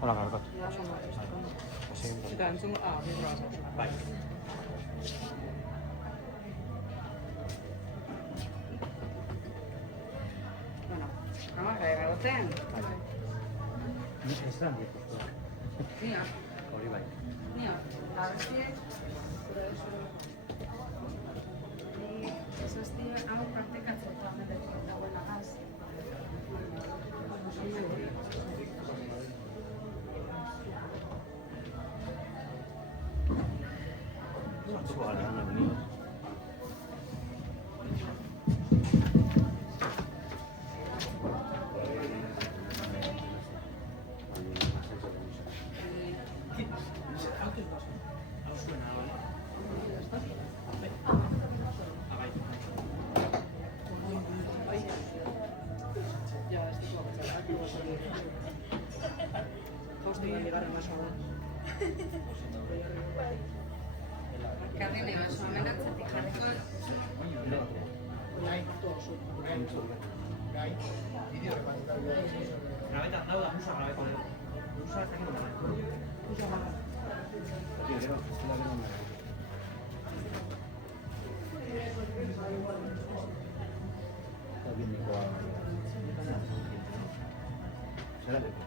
Hola, Gargot. Sitä entzun, vibroa zauzu. Bai. Bueno, vamos, Gargoten. Ez da handiak uste. Nia. Hori bai. Nia. Abesti. Ez hostia, hau praktikatzen mendetu dagoela gaz. Hartuko gara, nahi benioz. Karrine baso amenatzetik jarriko. Grabeta, hau da, musa grabeta. Musa ez dakit gara. Musa gara. Gero, festela gero gara. Eta binikoa. Zera deko?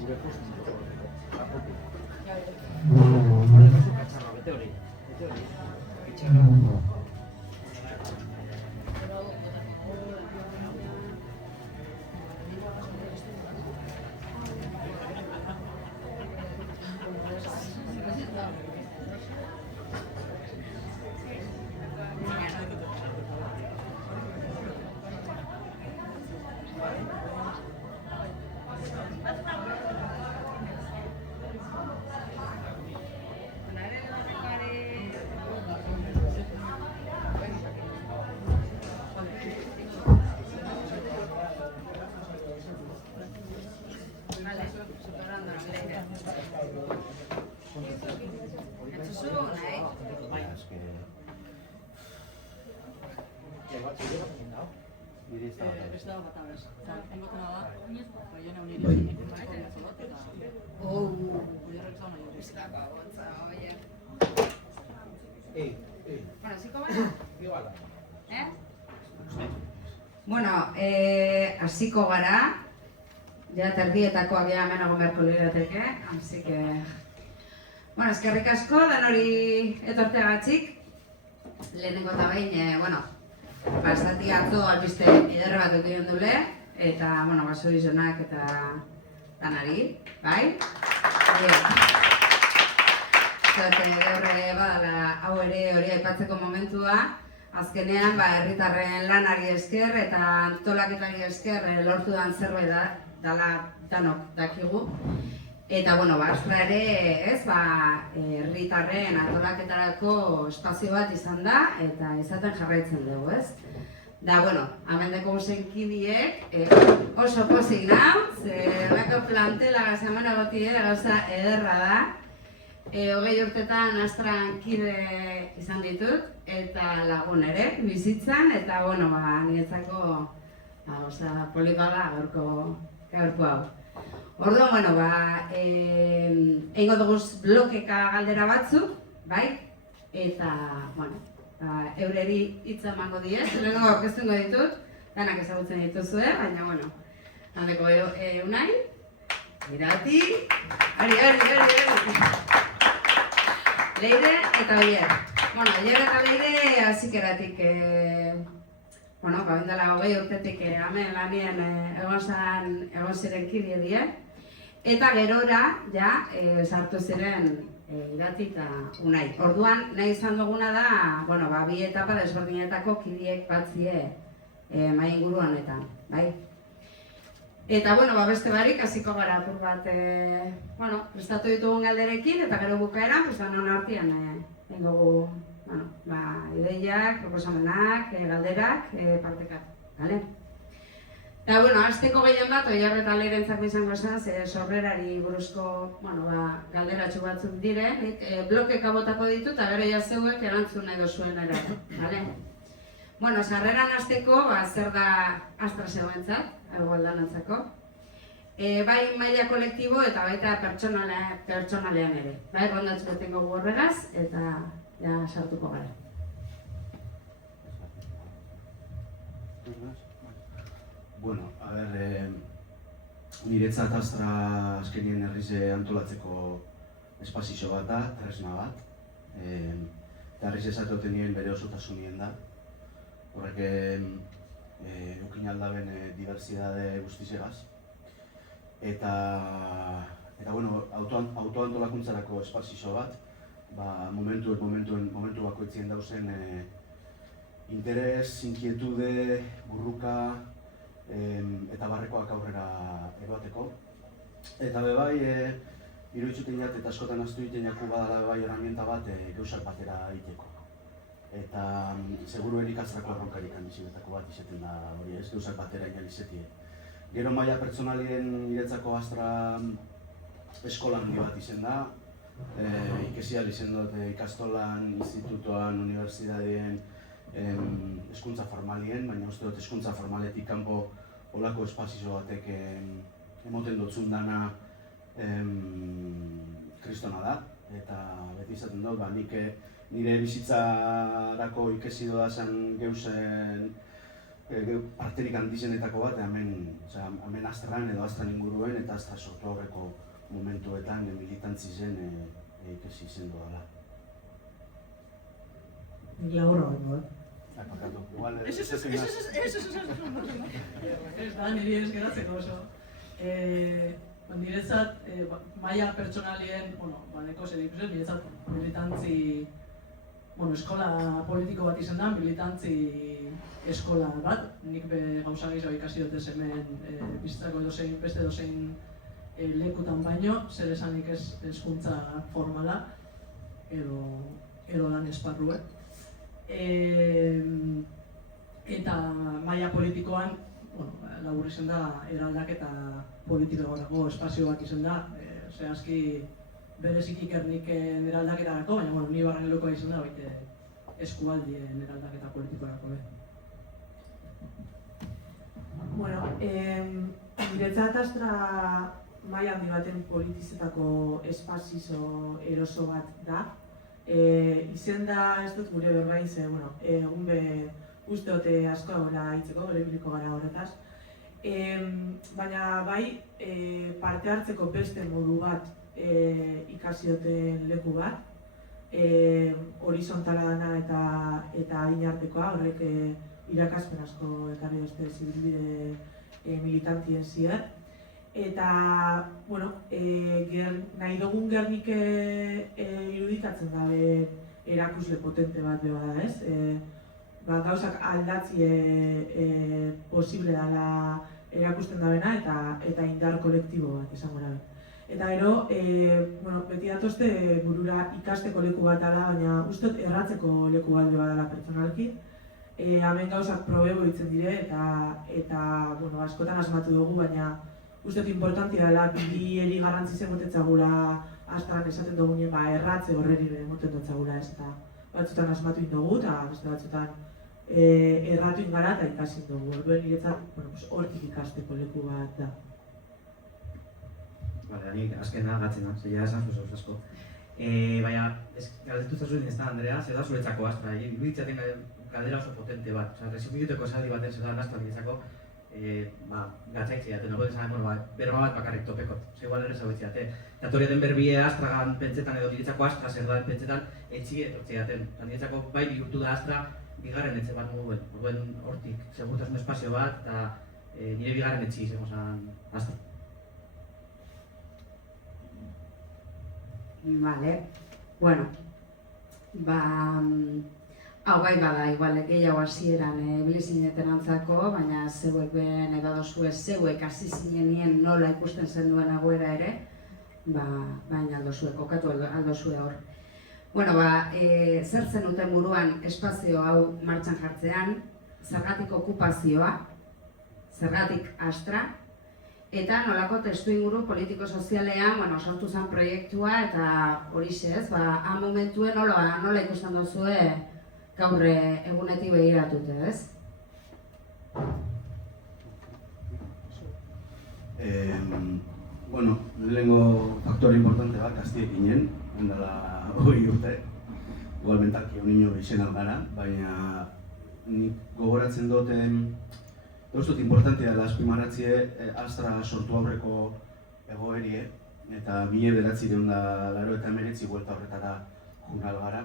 Gure postu. Bete hori. Bueno, hasiko gara. Ja terdietakoak ja hemen egon beharko lirateke, así que bueno, eskerrik asko danori etorteagatik. Lehenengo eta behin, bueno, basati atzo albiste eder bat eduki dule eta bueno, basorizonak eta danari, bai? Gaur badala hau ere hori aipatzeko momentua. Azkenean, herritarren lanari esker eta antolaketari esker lortu dan zerbait dala danok dakigu. Eta, bueno, astra ere, ez, herritarren antolaketarako espazio bat izan da eta izaten jarraitzen dugu, ez? Da, bueno, amendeko guzenkidiek oso pozik nau, lako plantela gazaman egotie, gauza ederra da. 20 urtetan astran kide izan ditut eta lagun ere bizitzan eta bueno, niretzako polikoa gaurko hau. Orduan, bueno, eingo dugu blokeka galdera batzuk, bai? Eta, bueno, eureri hitza emango diez, lehenengo aurkeztuko ditut, danak ezagutzen dituzue, baina, bueno, handeko Unai, Irati, Leire eta Oier. Bueno, Oier eta Leire hazikeratik, bueno, bindala 20 urtetik hemen lanien egon ziren kide die. Eta gerora, ja, sartu ziren Irati eta Unai. Orduan, nahi izan duguna da, bueno, bi etapa desberdinetako kidiek batzie mahai inguru honetan, bai? Eta, bueno, beste barik, hasiko gara apur bat, bueno, prestatu ditugun galderekin, eta gero bukaeran, non artean dugu, bueno, ideiak, proposamenak, galderak, partekatu, bale? Eta, bueno, hasteko gehien bat, Oier eta Leirentzako izango zen, sorrerari buruzko, bueno, galderatxu batzuk dire, blokeka botako ditu, eta gero jazeuek erantzun nahi dozuen ere, bale? Bueno, sarreran hasteko, zer da Astra zeuentzat, igualdanatzako. Bai maila kolektibo eta baita pertsonalean ere. Bai, rondatzu etengo horregaz eta ja sartuko gara. Bueno, a ver, niretzat Astra azkenien herrize antolatzeko espazio bat da, tresna bat. Eta herriz esateoten nien bere osotasunien da. Horrek eukin aldaben diversidade guztizegaz. Eta bueno, autoantolakuntzarako espazio bat, momentu bakoitzien dauzen interes, inkietude, burruka eta barrekoak aurrera eroateko. Eta bebai, iruditzuten jat eta askotan aztu egiten jaku badala bebai herramienta bat gauzak batera egiteko. Eta seguru erik Astrako erronkarik handizinetako bat izaten da hori ez, gauzak batera inan izatie. Gero maila pertsonalien niretzako Astra eskolan handi bat izen da. Ikesial izen dut ikastolan, institutoan, unibertsitateen, hezkuntza formalien, baina uste dut hezkuntza formaletik kanpo olako espazio batek emoten dutzun dana kristona da. Eta beti izaten dut, nik nire bizitzarako ikesi dudazan geuzen parterik handizenetako bat, hemen Astran edo Astran inguruen eta Astra sortu aurreko momentuetan militantzi zen ikesi zen dudala. Nire agurra bat no, Eso es da, niri ez geratzeko oso. Niretzat, maila pertsonalien, neko zer ikusen, niretzat militantzi, eskola politiko bat izan da, militantzi eskola bat. Nik gauza gehiago ikasi dut hemen bizitzako beste dozein lekutan baino, zer esanik ez hezkuntza formala edo lan esparrue. Eta maila politikoan, labur izan da, eraldaketa politikorako espazio bat izan da, zehazki bereziki ikernik eraldaketarako, baina ni barren elukoa izan da, baite eskubaldien eraldaketa politikorako. Bueno, niretzat Astra maila handi baten politizetako espazio eroso bat da. Izen da ez dut gure berbain ze, egun uste dute asko agora hitzeko, gure biliko gara horretaz. Baina bai, parte hartzeko beste modu bat ikasi duten leku bat, horizontala dana eta adinartekoa, horrek irakaspen asko ekarri duzte zibilbide militantien zier. Eta, nahi dugun Gernike irudikatzen dabe erakusle potente bat bada ez. Gauzak aldatzie posible dela erakusten dabena eta indar kolektibo bat izango dabe. Eta gero, beti datozte burura ikasteko leku bat dela, baina uste erratzeko leku bat badala pertsonalki. Hemen gauzak probego ditzen dire eta askotan asmatu dugu, baina uste importantia dela bili garrantzi zen motetzagula Astran esaten dugunien erratze horreri moten dutzagula ez. Eta batzutan asmatu dugu eta beste batzutan erratu ingara eta ikasin dugu. Orduen niretzat hortik ikasteko leku bat da. Nik azkena gatzen da, zeia esan zuz asko. Baina, galdetu zazuen ez da, Andrea, zer da zuretzako Astra, iruditzaten galdera oso potente bat. Resumiduteko esaldi baten zer da Astra niretzako, gatzaitzea, nago desan, berba bat bakarrik topekot, igual ere zabetzea. Datoria den berbie Astragan pentsetan edo niretzako Astra zer da pentsetan etxie etortzeaten. Niretzako bai bihurtu da Astra bigarren etxe bat moduen, hortik, segurtasun espazio bat eta nire bigarren etxe izango zen Astra. Vale, bueno, hau bai bada, igual gehiago hasieran bilizineten antzako, baina zeuek ben edo zeuek hasi zinenien nola ikusten zenduen agoera ere, baina aldozue, kokatu aldozue hor. Bueno, zer zenuten buruan espazio hau martxan jartzean, zergatik okupazioa, zergatik Astra, eta nolako testu inguru politiko-sozialean sortu zen proiektua eta horixe ez, momentuen nola ikusten duzue gaur egunetik begiratute, ez? Bueno, lehenengo faktore importante bat, gaztiekinen, handala 20 urte. Igualmentaki honino izen algara, baina nik gogoratzen duten dut importantea dela azpimarratzie Astra sortu aurreko egoerie, eta 1989 buelta horretara joan algara.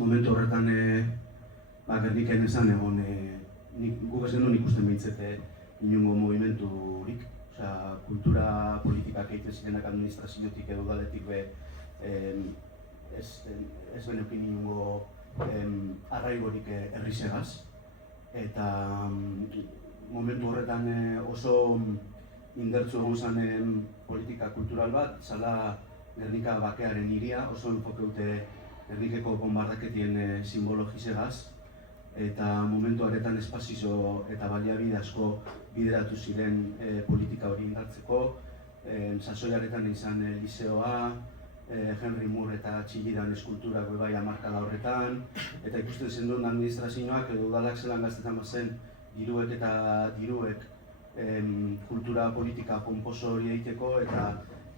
Momentu horretan Gerniken esan egon, guk ez genuen ikusten behitzete inongo movimenturik, kultura politikak egiten zirenak administraziotik edo udaletik ez benekin inongo arraigorik herrizegaz. Eta momentu horretan oso indertzu egon zen politika kultural bat, zala Gernika bakearen hiria, oso enfokeute Gernikeko bombardaketien simbologizegaz, eta momentu horretan espazizo eta baliabide asko bideratu ziren politika hori indartzeko. Sasoiaretan izan liseoa, Henry Moore eta Txillidan eskulturak bai hamarkada horretan, eta ikusten zenduen administrazioak edo udalak zelan gaztetan bazen diruek eta diruek kultura politika ponposo hori egiteko,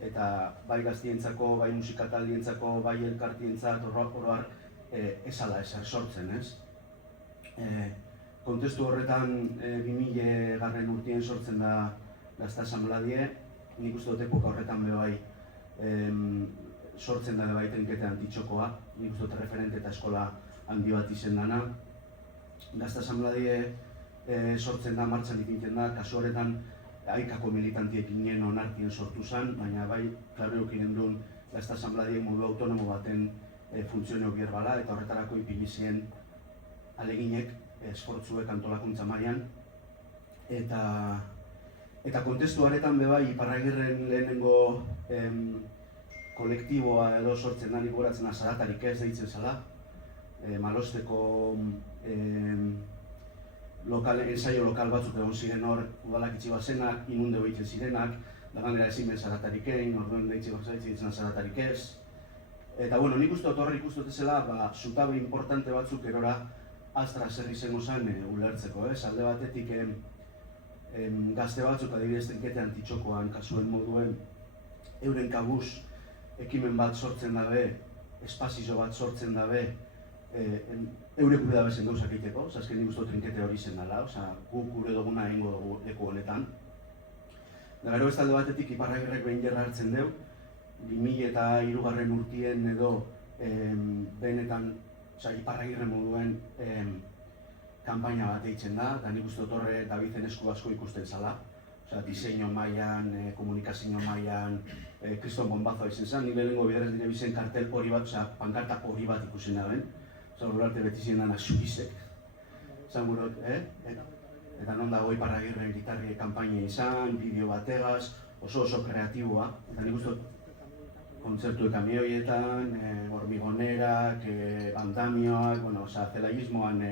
eta bai gaztientzako, bai musikataldientzako, bai elkartientzat oroar ezala ezer sortzen, ez? Kontestu horretan 2000 urtien sortzen da Gazte Asanbladie, nik uste dut epoka horretan bai sortzen da bai trinkete antitxokoa, nik uste dut referente eta eskola handi bat izen dana. Gazte Asanbladie sortzen da, martxan ipintzen da, kasu horretan haikako militantiek inen onartien sortu zen, baina bai, klaro eukinen duen Gazte Asanbladie modu autonomo baten funtzioneo bierbala, eta horretarako ipini ziren aleginek, esfortzuek antolakuntza mailan. Eta kontestu horretan bai, Iparragirren lehenengo kolektiboa edo sortzen da, nik goratzen Zaratarik ez deitzen zela, Malosteko ensaio lokal batzuk egon ziren hor, udalak itxi bazenak, inunde behiten zirenak, da ganera ezin ben Zaratarik egin, orduen deitzi ditzen Zaratarik ez. Eta bueno, nik uste dut horre ikusten zela, zutabe importante batzuk erora Astra zer izango zen ulertzeko, ez? Alde batetik gazte batzuk adibidez trinkete antitxokoan kasuen moduen euren kabuz ekimen bat sortzen dabe, espazizo bat sortzen dabe, eurek gure dabezen gauzak egiteko, azken nik uste trinkete hori zen dela, guk gure duguna egingo dugu leku honetan. Gero ez talde batetik Iparragirrek behin jarra hartzen deu, 2003 urtien edo benetan Iparragirre moduen kanpaina bat eitzen da, eta nik uste dut horre Davizen esku asko ikusten zala. Diseño mailan, komunikazio mailan, Kriston Bombazoa izen zen, nire lehenengo bidarez dire bizen kartel hori bat, pankarta hori bat ikusen da ben. Gurarte beti ziren dana Xubizek. Eta non dago Iparragirre gitarri kanpaina izan, bideo bategaz, oso kreatiboa. Eta nik uste dut kontzertu kamioietan, hormigonerak, andamioak, zelaiismoan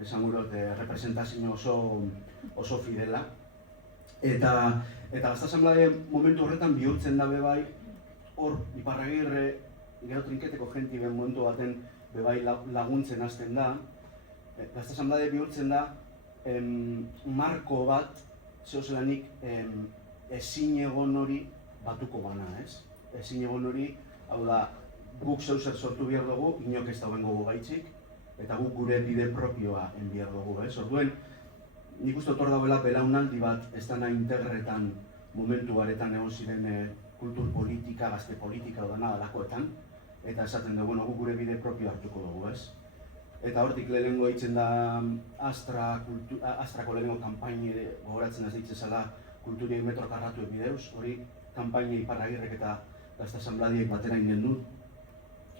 esan gurot representazio oso fidela. Eta Gazte Asanbladie momentu horretan bihurtzen da bebai, hor Iparragirre gero trinketeko jenti ben momentu baten bebai laguntzen hasten da. Gazte Asanbladie bihurtzen da marko bat, zehozelanik ezin egon hori batuko bana, ez? Ezin egon hori, hau da, guk zeuzer sortu behar dugu, inok ez dauen gogo gaitzik, eta guk gure bide propioa enbiar dugu, ez? Orduen, nik uste hor dauela belaunaldi bat ez dana integretan momentu baretan egon ziren kultur politika, gazte politika odana dalakoetan, eta esaten dugu, guk gure bide propio hartuko dugu, ez? Eta hortik lehenengo eitzen da Astrako lehenengo kanpaini gogoratzen ez ditzen zela kulturiek metro karratuek bideuz, hori kanpaini Iparragirrek eta Gazte Asanbladiek batera ingen du.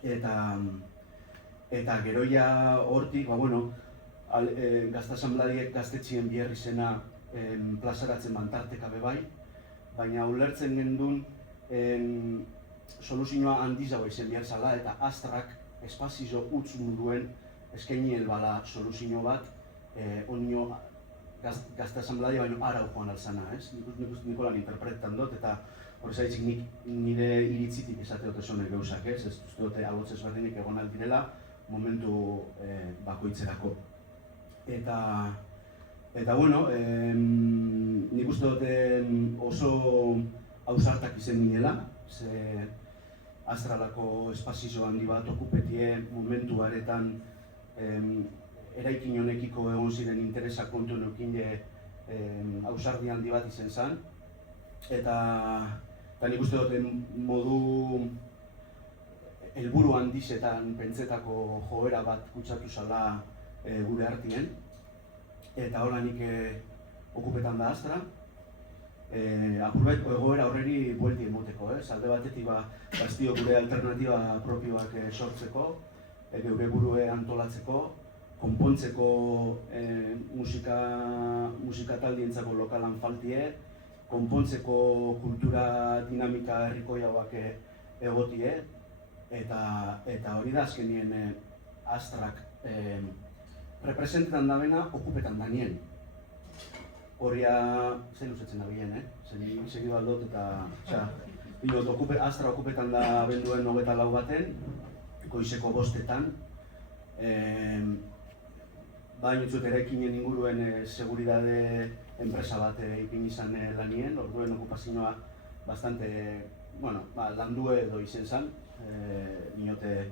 Eta geroia hortik, Gazte Asanbladiek gaztetxien bihar izena plazaratzen bantarteka bebai, baina ulertzen gendun soluzioa handiz hau izen behar zala eta Astrak espazizo utz munduen eskaini helbala soluzio bat onio Gazte Asanbladia baino arau joan alzana, ez? Nik holan interpretan dut eta horrezaitik nik nire iritzitik esate dut esonek gauzak, ez? Ez dute agotzez berdinik egon aldirela, momentu bakoitzerako. Eta bueno, nik uste dut oso ausartak izen ginela, ze Astralako espazio handi bat okupetie momentu haretan eraikin honekiko egon ziren interesak kontu neukin ausardi handi bat izen zen. Eta nik uste dut modu helburu handizetan pentsetako joera bat kutsatu zala gure artien. Eta hola nik okupetan da Astra. Apurbait egoera horreri buelti emoteko, alde batetik bastio gure alternatiba propioak sortzeko, geure burue antolatzeko, konpontzeko musika taldientzako lokalan faltie, konpontzeko kultura dinamika herrikoiagoak egotie, eta hori da azkenien Astrak representetan dabena okupetan danien. Horria zen usetzen da bilen, segidu aldot eta Astra okupetan da benduen 24 baten, goizeko 5:00. Bainutzuet eraikinen inguruen seguridade enpresa bat ipin izan lanien, orduen okupazioa bastante landue edo izen zan, niote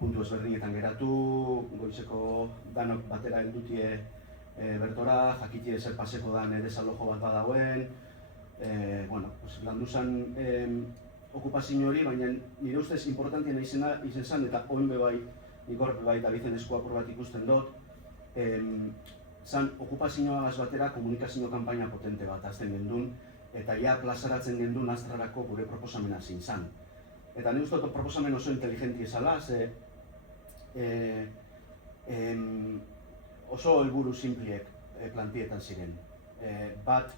puntu ezberdinetan geratu, goizeko danok batera heldutie bertora, jakitie zer paseko dan desalojo bat badauen, landu zen okupazio hori, baina nire ustez importantiena izen zen, eta oin bebai, nik hor bebai Davizen esku apur bat ikusten dut, zan okupazioagaz batera komunikazio kanpaina potente bat azten gendun, eta ja plazaratzen gendun Astrarako gure proposamena zin zan. Eta nire uste dut proposamen oso inteligenti ezala, ze oso helburu simpliek plantietan ziren. Bat,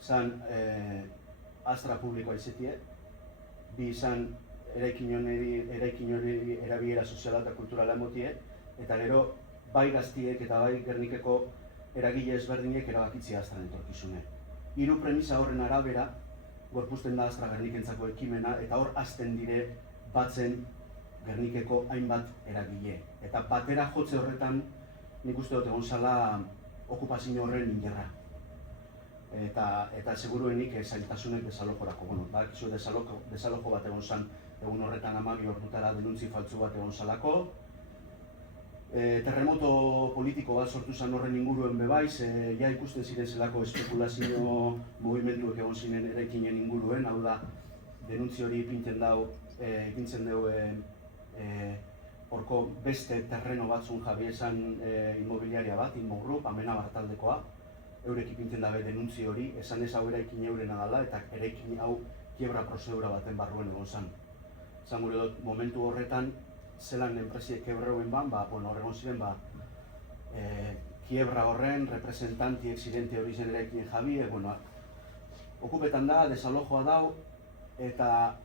zan Astra publikoa izetie, bi izan eraikin hori erabilera soziala eta kulturala emotie, eta gero bai Gaztiek eta bai Gernikeko eragile ezberdinek erabakitzea Astran etorkizune. Hiru premisa horren arabera, gorpuzten da Astra Gernikentzako ekimena, eta hor hasten dire batzen Gernikeko hainbat eragile. Eta batera jotze horretan nik uste dut egon zala okupazio horren ingerra. Eta seguruenik zailtasunek desalojorako. Badakizu desalojo bat egon zan egun horretan 12 ordutara denuntzi faltzu bat egon zalako. Terremoto politiko bat sortu zen horren inguruen bebaiz, ja ikusten ziren zelako espekulazio movimentuek egon ziren eraikinen inguruen, hau da, denuntzi hori ipintzen dugu horko beste terreno batzun jabi esan inmobiliaria bat, Inmogrup, Amena Bartaldekoa, eurek ipintzen dabe denuntzi hori, esan ez hau eraikin eurena dela, eta eraikin hau kiebra prozedura baten barruen egon zen. Zan gure dut, momentu horretan, zelan enpresiek kebreuen horregon ziren, kiebra horren, representantiek ziren teori zen eraikinen jabi, okupetan da, desalojoa dau, eta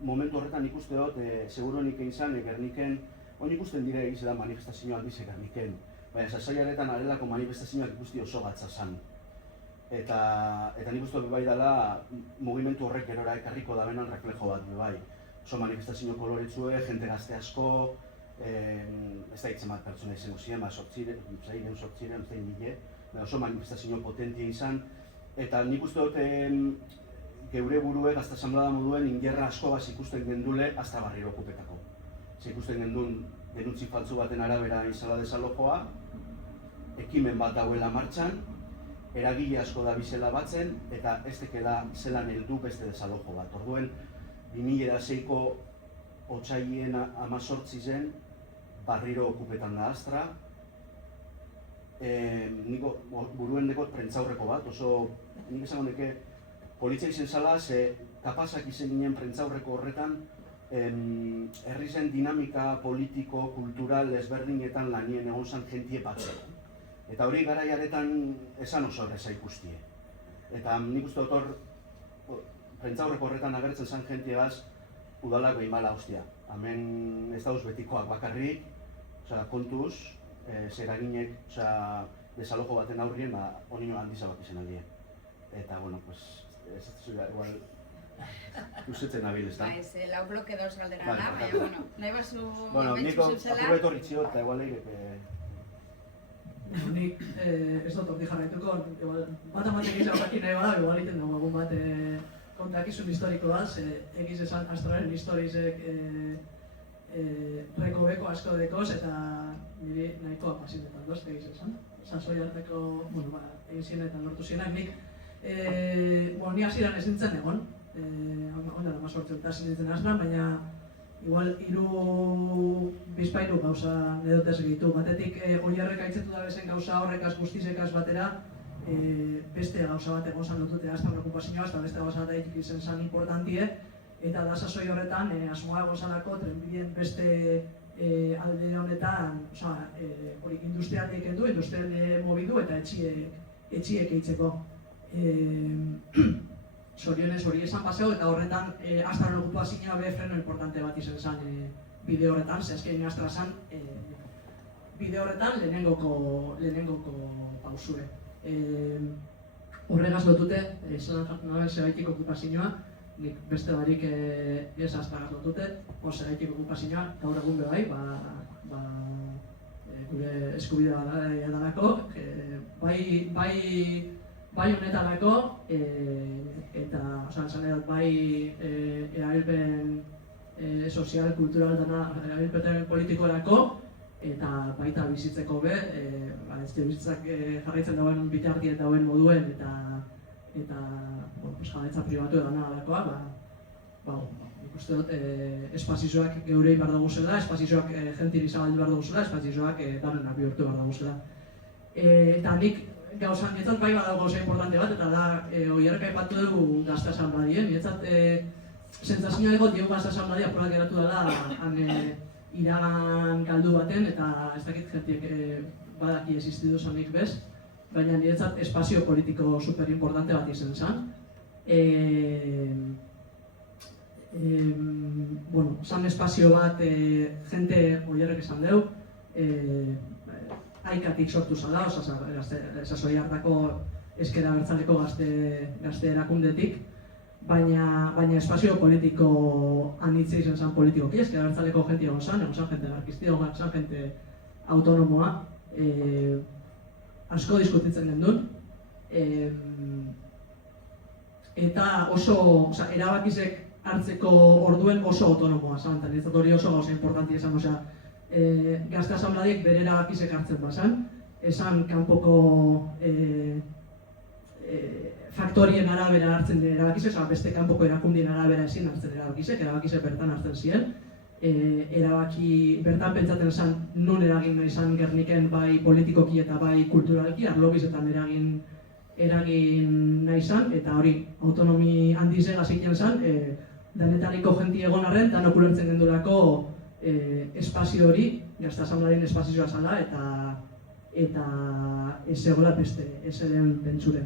momentu horretan ikuste dut, seguruenik egin zan, Gerniken, hori ikusten dire egizela manifestazioa handize Gerniken, baina sasaiaretan arelako manifestazioak ikusti oso gatza zan. Eta nik uste bai dela, mugimendu horrek erora ekarriko da benan reflejo bat bai. Oso manifestazio koloretsue, jente gazte asko, ez da hitzen bat pertsona izango ziren, sortziren, oso manifestazio potentia izan. Eta nik uste dut geure burue gazta asamblada moduen ingerra asko bat ikusten gendule Astra barriro okupetako. Ikusten gendun denuntzi faltzu baten arabera izala desalojoa, ekimen bat dauela martxan, eragile asko da bizela batzen, eta ez tekela zelan heldu beste desalojo bat. Orduen, 2006ko otsaien 18 zen, barriro okupetan da Astra. Niko buruen dekot prentzaurreko bat, oso nik esango deke politza izen zala, ze kapazak izen ginen prentzaurreko horretan herri zen dinamika politiko, kultural, ezberdinetan lanien egon zan jentie batzuk. Eta hori garaiaretan esan oso horreza ikustie. Eta nik uste dut hor, prentzaurreko horretan agertzen zan jentiegaz, udalak behin bala hostia. Hemen ez dauz betikoak bakarrik, kontuz, zeraginek, desalojo baten aurrien, honi handizabak izan aldie. Eta, ez zuzera, igual, Luzetzen nabil, ez da? Bai, ze lau bloke dauz galdera Vale, da, baina, barkatu. bueno, nahi bazu Bueno, nik mentzu zuzela. apurra etorri txio, eta igual leirek... Nik ez dut hori jarraituko, bat amatek izan jakin nahi bada, igual egiten dugu egun bat kontakizun historiko bat, ze egiz esan astraren historizek reko beko asko dekoz, eta niri nahikoa pasinetan doz, egiz esan. Sasoi harteko, bueno, egin ziren eta lortu zirenak, nik ni hasieran ezin zen egon, onda da mazortze eta zinetzen aslan, baina igual bizpairu gauza nedotez egitu. Batetik oiarrek aitzetu da bezen gauza horrekaz guztizekaz batera, beste gauza bat egon zan dutute astan okupazioa, eta beste gauza bat egin zen zan importantie, eta da sasoi horretan asmoa egon zanako trenbideen beste alde honetan, hori industrialek endu, industrial mobidu eta etxiek eitzeko. Zorionez hori esan paseo eta horretan Astran okupazioa be freno importante bat izan zen bide horretan, ze azkenean Astra zen bide horretan lehenengoko pausure. Horregaz lotute, esan zebaitik okupazioa, nik beste barik ez Astragaz lotute, zebaitik okupazioa, gaur egun bebai, gure eskubidea dalako, bai honetarako, eta esan edat bai erabilpen sozial, kultural dena, erabilpen politikorako, eta baita bizitzeko be, bizitzak jarraitzen dauen bitartien dauen moduen, eta jabetza pribatu edana alakoa, nik uste dut espazioak geurei behar dugu zela, espazioak jentiri zabaldu behar dugu zela, espazioak danenak bihurtu behar dugu zela. Eta nik gauzan nietzat bai badago gauza importante bat, eta da oiarrek aipatu dugu gazta asanbladien, nietzat sentsazioa egot diegu gazta asanbladia apurrak geratu dela iragan galdu baten, eta ez dakit jentiek badaki existidu zanik bez, baina niretzat espazio politiko super importante bat izan zen. Zan espazio bat jente oiarrek esan deu, aikatik sortu zala, sasoi hartako ezker abertzaleko gazte erakundetik, baina espazio politiko anitze izan zen politikoki, ezker abertzaleko jente egon zen jente anarkisti, egon zen jente autonomoa, asko diskutitzen gendun, eta erabakizek hartzeko orduen oso autonomoa zen, eta niretzat hori oso gauza importantia esan, gazte asanbladiek bere erabakizek hartzen bazan, esan kanpoko faktorien arabera hartzen den erabakizek, beste kanpoko erakundien arabera ezin hartzen erabakizek bertan hartzen ziren, erabaki bertan pentsatzen esan nun eragin nahi izan Gerniken bai politikoki eta bai kulturalki, arlobizetan eragin nahi izan, eta hori autonomi handize gazikien zen, danetariko jenti egon arren, danok ulertzen gendurako espazio hori, gazta asanbladien espazioa zala, eta ez egola beste, ez eren pentsure.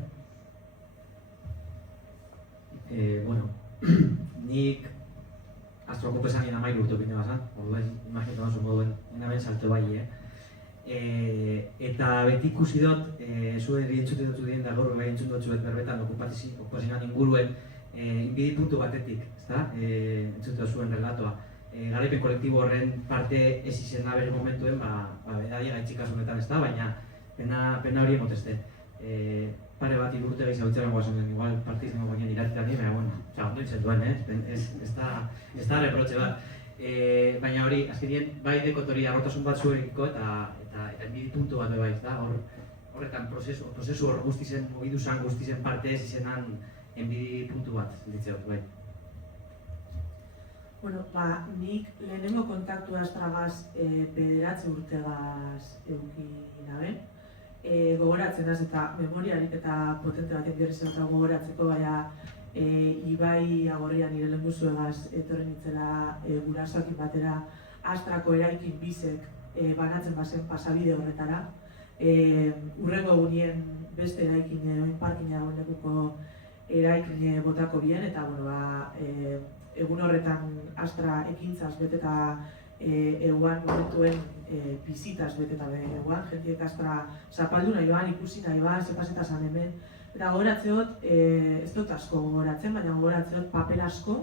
Nik Astro okupesan nien amairu urte opine bazan, orduen, imaginatu bazo moduen, inaben salte bai, eta beti ikusi dut, zuen entzute dut dien da gaur bai entzun dut zuet berbetan okupazioan inguruen inbidi puntu batetik, entzute dut zuen relatoa. Garaipen kolektibo horren parte ez izena bere momentuen, bedari gaitxikasunetan ez da, baina pena hori emotezte. Pare bat irurte behiz hau itzaren guazonen, igual parte izango baina iratitan nire, ondo itzen duen, ez da reprotxe bat. Baina hori, azkenien, bai dekot hori arrotasun bat zueriko eta enbidi puntu bat bai, horretan prozesu hor guztizen, mugidu zan guztizen parte ez izenan enbidi puntu bat, ditzeot, bai. Nik lehenengo kontaktua Astragaz bederatzi urtegaz euki naben. Gogoratzen az eta memoriarik eta potente batek berriz eta gogoratzeko, baina Ibai Agorria nire lehenguzuegaz etorri nintzela gurasoakin batera Astrako eraikin bizek banatzen bazen pasabide horretara. Urrengo egunien beste eraikin, parkina dagoen lekuko eraikin botako bien, eta egun horretan Astra ekintzaz beteta eguan momentuen bizitaz beteta eguan, jentiek Astra zapaldu nahi ban, ikusi nahi ban, zepazeta zan hemen, Eta gogoratzeot, ez dut asko gogoratzen, baina gogoratzeot paper asko,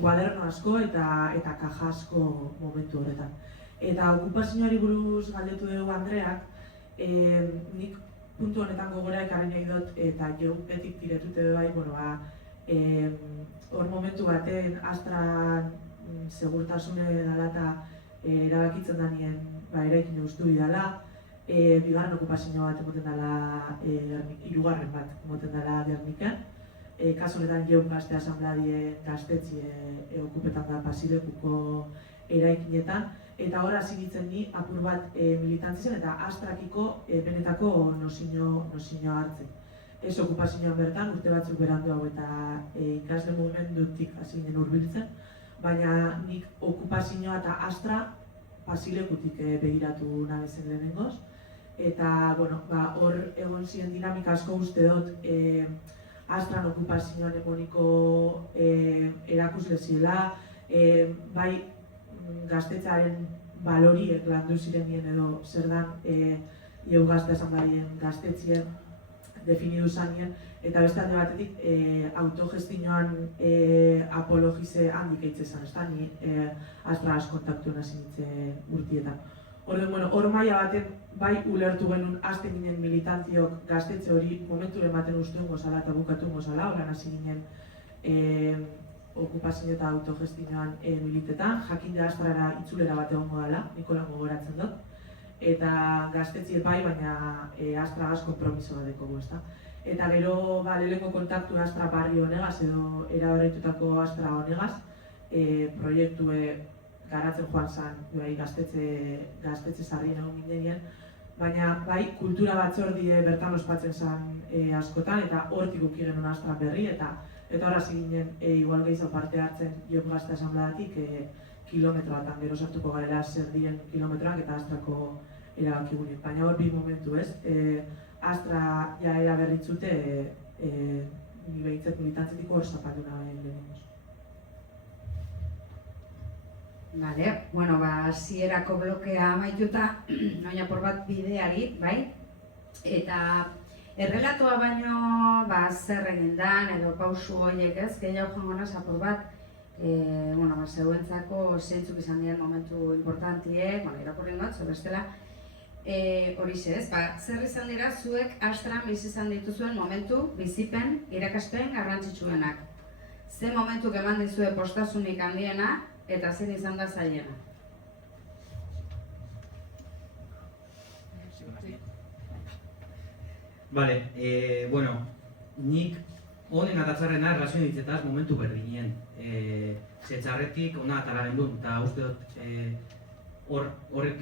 kuaderno asko eta kaja asko momentu horretan. Eta okupazioari buruz galdetu dugu Andreak, nik puntu honetan gogora ekarri nahi dut eta jo betik tiretute bai, hor momentu baten Astran segurtasune dela eta erabakitzen danien eraikin eustu bidala, bigarren okupazio bat emoten dela, hirugarren bat emoten dela Gernikan. Kasu honetan Jeun Gazte Asanbladien gaztetxe okupetan da Pasilekuko eraikinetan. Eta hor hasi nintzen ni apur bat militantzien eta Astrakiko benetako nozio hartzen. Ez okupazioan bertan, urte batzuk beranduago eta ikasle mugimendutik hasi ginen hurbiltzen, baina nik okupazioa eta Astra Pasilekutik begiratu nabezen lehenengoz. Eta hor egon ziren dinamika asko uste dut Astran okupazioan egoniko erakusle ziela, bai gaztetzaren baloriek landu zirenien edo zer dan Jeun Gazte Asanbladien gaztetzien definidu zanien, eta beste alde batetik autogestinoan apologize handik eitzezan, ez da, ni Astra kontaktuen hasi nintzen urtietan. Hor maila baten bai ulertu genuen hasten ginen militantiok gaztetxe hori momenturen baten ustuen gozala eta bukatu gozala, horan hasi ginen okupazio eta autogestinoan militetan, jakinde Astrara itzulera bat egongo dela, Nikolan gogoratzen dut, eta gaztetxe bai, baina Astragaz konpromiso bat dekogu, ezta. Eta gero lehenko kontaktu Astra barri honegaz edo eraberritutako Astra honegaz, proiektue garatzen joan zen gaztetxe zarrien egon ginean, baina bai kultura batzordie bertan ospatzen zen askotan eta hortik uki genuen Astra berri eta hor hasi ginen igual gehiago parte hartzen Jeun Gazte Asanbladatik kilometroatan gero sartuko garela zer diren kilometroak eta Astrako erabakigunik. Baina hor bi momentu ez, Astra ja eraberritzute ni behitzet militantzetiko hor zapatu nahi lehenengoz. Bale, hasierako blokea amaituta, noina por bat bideari, bai? Eta errelatoa baino zer egin dan edo pausu horiek ez, gehiago joango naz apur bat, zeuentzako zeintzuk izan diren momentu importantiek, irakurri dut, bestela, horixe ez, zer izan dira zuek Astran bizi izan dituzuen momentu, bizipen, irakaspen garrantzitsuenak. Ze momentuk eman dizue postasunik handiena, eta zen izan da zailena. Bale, nik honen atatzarrena erlazioen ditzetaz momentu berdinien. Zetxarretik hona atara gendun, eta uste dut horrek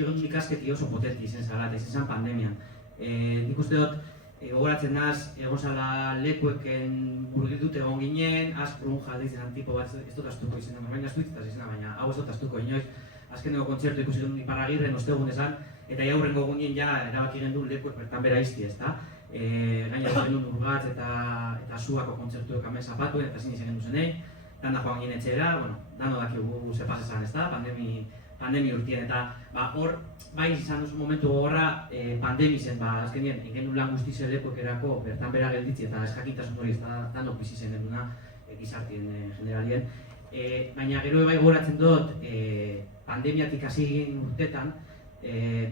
egin ikasketi oso potenti izen zara, eta izen zen pandemian. Nik uste dut gogoratzen naz, egon zala lekueken burgitut egon ginen, Asprun jaldeizen tipo bat, ez dut astuko izena, baina astuitzitaz izena, baina hau ez dut astuko inoiz. Azkeneko kontzertu ikusi dut Iparragirren ostegun esan, eta jaurrengo egunien ja erabaki gendun lekuek bertan bera izti, ezta? Gaina gendun Urgatz eta Zuako kontzertuek hemen zapatuen, eta zin izan gendu zenei, danda joan ginen etxera, dano dakigu ze pasezan, ezta? Pandemi urtien, eta hor, bai izan duzu momentu gogorra pandemi zen, azkenien, genuen lan guztizen lekuek erako bertan bera gelditzi eta eskakintasun hori ez da danok bizi zen genuna gizartien generalien. Baina gero bai gogoratzen dut, pandemiatik hasi egin urtetan,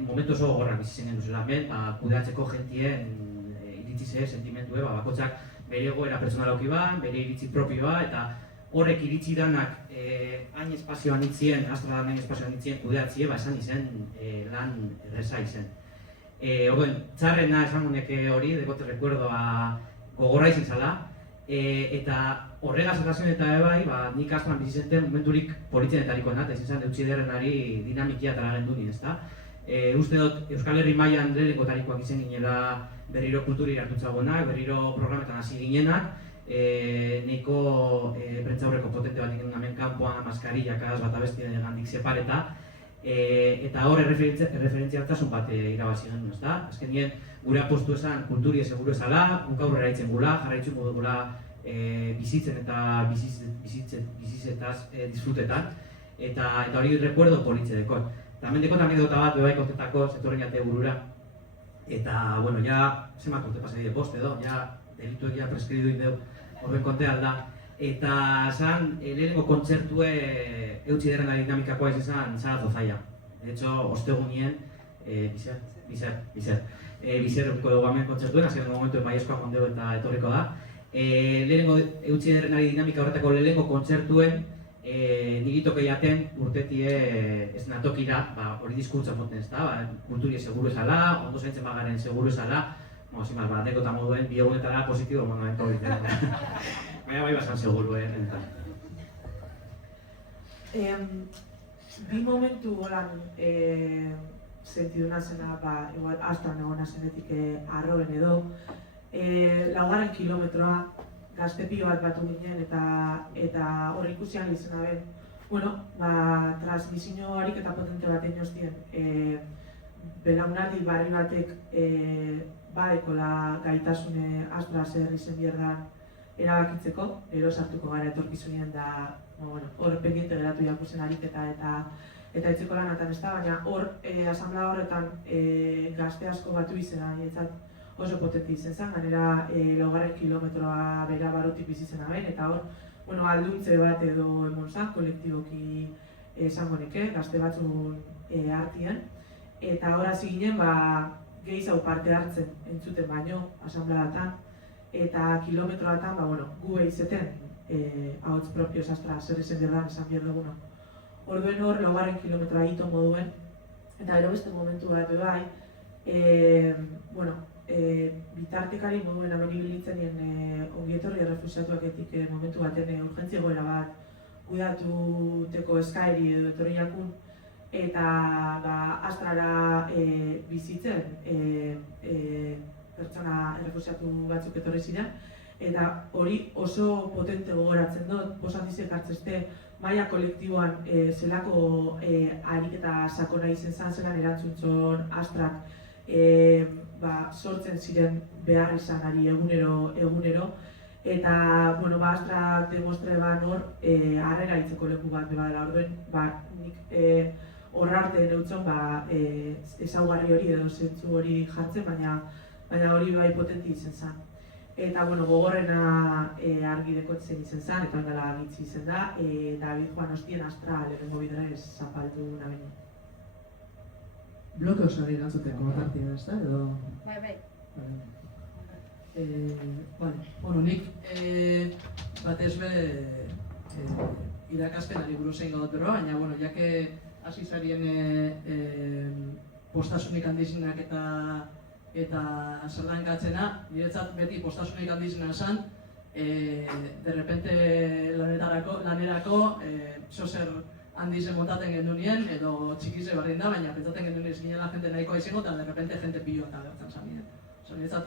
momentu oso gogorrak bizi zen genuen hemen, kudeatzeko jentien iritzi sentimentue, bakoitzak bere egoera pertsonaloki ban, bere iritzi propioa, eta horrek iritsi danak hain espazioan itzien, Astradan hain espazioan itzien kudeatzie, esan izen lan erreza izen. Txarrena esan honek hori, dekote recuerdoa gogorra izen zala, eta horregaz errazioen eta bai, nik Astran bizi zenten momenturik politzenetarikoen eta izan deutsi derrenari dinamikia tara genduni, ezta? Uste dut Euskal Herri mailan lehenengotarikoak izen ginela berriro kulturi hartutzagoenak, berriro programetan hasi ginenak, nahiko prentzaurreko potente bat egin hemen kanpoan, maskarillak, bat abestien gandik separeta, eta hor erreferentzialtasun bat irabazi genuen, ezta? Azkenien gure apostu esan kulturi seguru ezala, guk aurrera itzen gula, jarraitzen gula bizitzen eta bizitzetaz disfrutetan, eta hori recuerdo politze dekot. Eta hemen dekot anekdota bat bebaik otetako zetorren jate burura. Eta, bueno, ja, zemat urte pasa dira, 5 edo, ja, delituek ja preskribitu indeu horren kontea alda. Eta zan, lehenengo kontzertue eutxi derren dinamikakoa izan Zarazo zaila. De hecho, ostegunien, Bizer urko dugu hemen kontzertuen, azken momentuen Baiezkoa kondeu eta etorriko da. Lehenengo eutxi derren dinamika horretako lehenengo kontzertuen nigitoke jaten urtetie ez natokira, hori diskurtza moten ez da, kulturi seguru esala, ondo zaintzen bagaren seguru esala, zimaz, anekdota moduen, bi egunetara positibo momentu hori zen. Baina bai basan seguru, Bi momentu holan sentiduna zena, igual astan egona zenetik arroben edo, laugarren kilometroa, gazte pilo bat batu ginen eta hor ikusian izena ben. Bueno, transmisio ariketa potente bat egin hostien, belaunaldi barri batek badekola gaitasune Astra zer izen bierdan erabakitzeko, ero sartuko gara etorkizunean da, hor pendiente geratu jakuzen ariketa eta etzeko lanatan ez da, baina hor, asamblea horretan gazte asko batu izena, nietzat oso potenti izen zen, ganera laugarren kilometroa bera barotik bizitzen aben, eta hor, alduntze bat edo emon zan, kolektiboki esango neke, gazte batzun artien, eta hor hasi ginen, gehiago parte hartzen entzuten baino, asambleatan, eta kilometroatan, gu izeten, ahots propioz Astra zer ezen berdan esan behar duguna. Orduen hor, laugarren kilometroa hito moduen, eta gero beste momentu bat bai, bitartekari moduen hemen ibilitzen ongietorri errefusiatuaketik momentu baten urgentzia egoera bat kuidatuteko eskaeri edo etorri jakun, eta Astrara bizitzen pertsona errefusiatu batzuk etorri ziren, eta hori oso potente gogoratzen dut, posandizek hartzeste maila kolektiboan zelako ariketa sakona izen zan zelan erantzuntzon Astrak sortzen ziren behar izanari egunero, eta Astrak demostre hor harrera hitzeko leku bat bebadela, orduen nik horrarte neutzen ezaugarri hori edo zentzu hori jartzen, baina hori bai potenti izen zen. Eta gogorrena argi dekotzen izen zen, eta ondela gitzi izen da, David Juan Ostien Astra lehenengo bidera zapaldu nabeni. Bloke osari erantzuteko tartia da, ez da, edo? Bai. Nik batez be irakaspenari buruz egin gaudot berroa, baina, jake hasi zarien postasunik handizinak eta zerlankatzena, niretzat beti postasunik handizena esan, de repente lanerako zozer handizen montaten gendunien, edo txikize bardin da, baina pentsaten gendunien ez ginela jente nahikoa izengo, eta de repente jente pilo eta gertzen zanien. Niretzat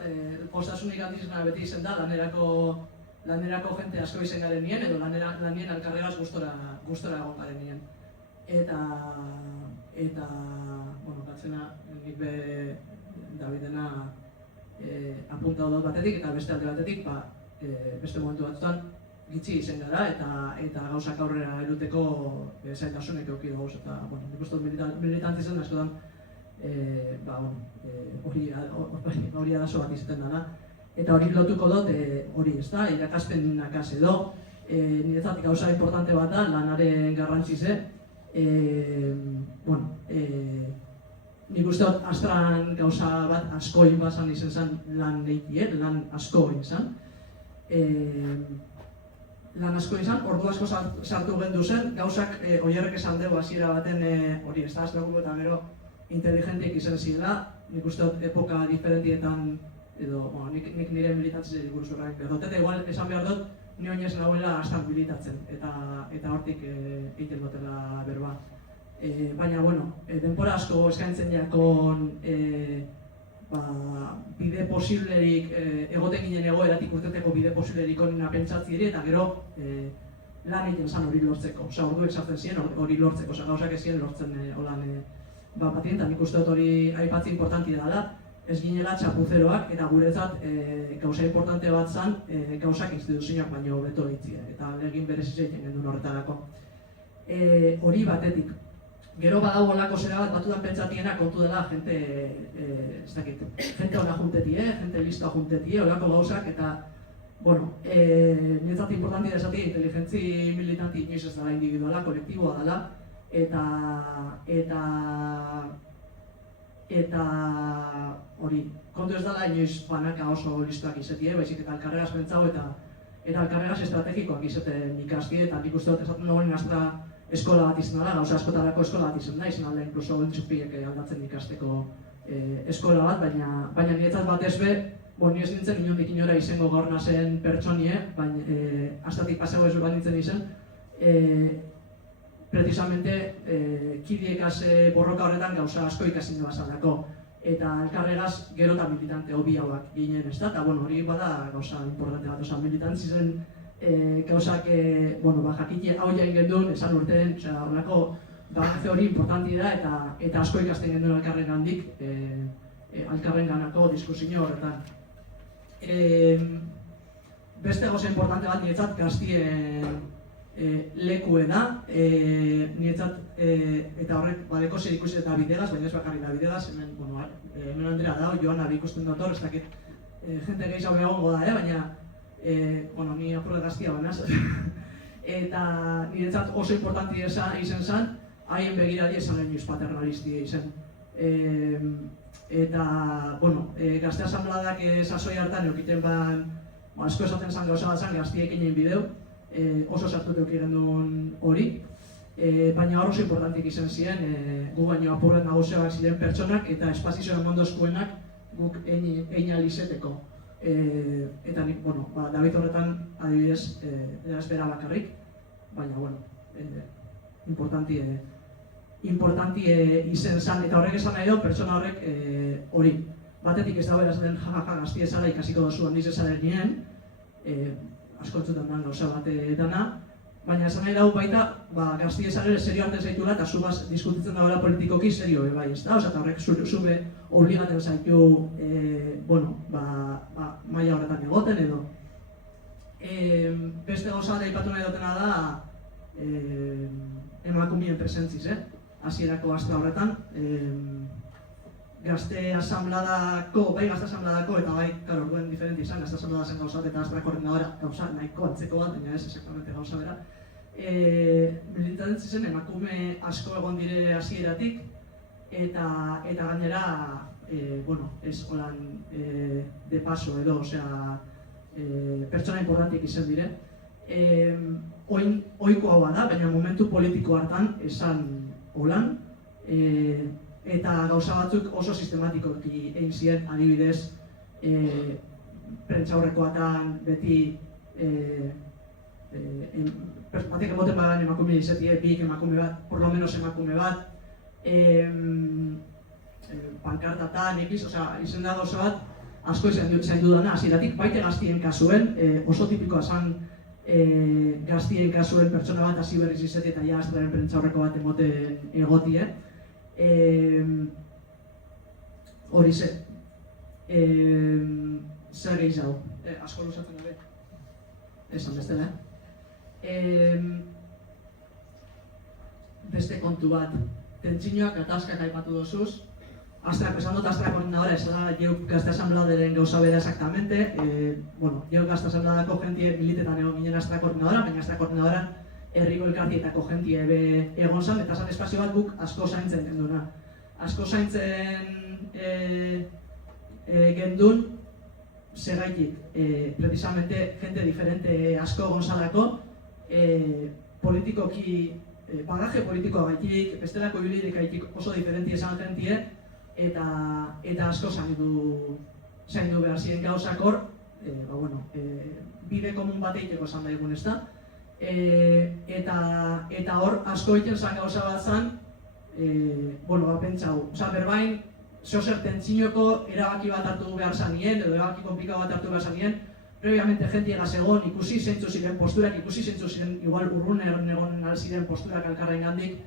postasunik handizena beti izen da, lanerako jente asko izen garen nien, edo lanien alkarregaz gustora egon garen nien. Eta, gatzena, nik be Davidena apuntatu dut batetik eta beste alde batetik, beste momentu batzutan gitxi izen gara eta gauzak aurrera eruteko zailtasunek eduki gauz, eta, nik uste dut militantzi zen askotan, hori arazo bat izaten dara. Eta hori lotuko dut, hori ez da, irakaspenak edo, niretzat gauza importante bat da, lanaren garrantzize. Nik uste dut Astran gauza bat asko egin bazan izen zen lan lan asko egin zen. Lan asko egin zen, ordu asko sartu gendu zen, gauzak oierrek esan dugu hasiera baten hori ez da, eta gero inteligentek izan zirela, nik uste dut epoka diferentietan edo nik nire militantzea buruz horrein behar dut, eta igual esan behar dut, ni oinez nagoela Astran militatzen, eta hortik egiten dutela berba. Baina, denbora asko eskaintzen jakon bide posiblerik, egoten ginen egoeratik urteteko bide posiblerik onena pentsatzi diri, eta gero lan egiten zen hori lortzeko. Osa, orduek sartzen ziren hori lortzeko, osa, gauzak ez ziren lortzen holan batien, eta nik uste dut hori aipatzi importanti dela, ez ginela txapuzeroak, eta guretzat gauza importante bat zen gauzak instituzioak baino beto ditzien, eta legin berez egiten gendun horretarako. Hori batetik. Gero badago olako zera bat batudan pentsatiena kontu dela jente, ez dakit, jente ona juntetie, jente listoa juntetie, olako gauzak, eta, bueno, niretzat importantia esatik, inteligentzi militanti inoiz ez dela individuala, kolektiboa dela, eta hori, kontu ez dela inoiz banaka oso listoak izatie, baizik eta elkarregaz pentsau eta elkarregaz estrategikoak izaten ikastie, eta nik uste dut esaten dagoen astra eskola bat izan dela, gauza askotarako eskola bat izan da, izan alda inkluso txupiek aldatzen ikasteko eskola bat, baina niretzat batez be, ni ez nintzen inondik inora izango gaur nazen pertsonie, baina astatik pasego ez bat nintzen izen, precisamente kidiekaz borroka horretan gauza asko ikasin bazalako, eta elkarregaz gero eta militante hobi hauak ginen, ez da? Eta hori bada gauza importante bat, militantzi zen gauzak, jakitie hau jain gendun, esan urtean, horrelako balantze hori importanti da eta asko ikasten gendun elkarren gandik, elkarren ganako diskusio horretan. Beste gauza importante bat niretzat gaztien lekue da, niretzat, eta horrek badeko zer ikusi eta bidegaz, baina ez bakarrik da bidegaz, hemen Andrea da, Joana ikusten dator, ez dakit jente gehiago egongo da, baina ni apurre gaztia banaz. Eta niretzat oso importanti izan zen, haien begirari esan inoiz paternalistia izan. Eta, gazte asambladak sasoi hartan eukiten ban, asko esaten zen gauza bat zen gaztiek egin bideu, oso sartutu eukien duen hori. Baina hor oso importantik izan ziren, gu baino apurren nagusiak ziren pertsonak eta espazizioen mondozkuenak guk egin alizeteko. Eta nik, David horretan adibidez, ez bera bakarrik, baina, importanti izen zan, eta horrek esan nahi du, pertsona horrek hori. Batetik ez dago erazaten jajaja gazti ezala ikasiko dozu handiz ezala nien, askontzutan dan gauza bat dana, baina esan nahi dugu baita, gazti ezala serio hartzen zaituela eta zubaz diskutitzen dagoela politikoki serio bai, ez da? Eta horrek zube obligatzen zaitu, maila horretan egoten edo. Beste gauza bat aipatu nahi dutena da emakumeen presentziz, hasierako astra horretan. Gazte asambladako, gazte asambladako eta orduen diferenti izan, gazte asamblada zen gauzat eta astra koordinadora gauza nahiko antzeko bat, baina ez exactamente gauza bera. Militantzi zen emakume asko egon dire hasieratik eta gainera, ez holan de paso edo, pertsona importantik izan dire. Oiko hau da, baina momentu politiko hartan esan holan, eta gauza batzuk oso sistematikoki egin ziren, adibidez, prentsaurrekoatan beti batek emoten badan emakume izatie, biik emakume bat, por lo menos emakume bat, pankartatan, izen da gauza bat, asko izan dudana, hasieratik baite gaztien kasuen, oso tipikoa zen gaztien kasuen pertsona bat hasi berriz izatie eta jaztaren prentsaurreko bat emoten egotie. Hori ze, zer gehiago, asko luzatzen gabe, esan bestela. Beste kontu bat, tentsinoak gatazkak aipatu dozuz, esan dut astra koordinadora, esan da geuk gazte asambladaren gauza bera exactamente, geuk gazte asambladako jentie militetan egon ginen astra koordinadora, baina astra koordinadoran herriko elkartietako jentie egon zan, eta zan espazio bat guk asko zaintzen genduna. Asko zaintzen gendun, segaitik, precisamente jente diferente asko egon zalako, politikoki, bagaje politikoa gaitik, bestelako ibilirik gaitik oso diferenti esan jentie, eta asko zaindu behar ziren gauzak hor, bide komun bat egiteko esan daigun, ez da? Eta hor asko egiten zen gauza bat zen, pentsau, berbain, zeozer tentzinoko erabaki bat hartu behar zanien, edo erabaki komplikatu bat hartu behar zanien, previamente jentie egon ikusi zeintzu ziren posturak, ikusi zeintzu ziren igual urrun egon ziren posturak elkarren gandik,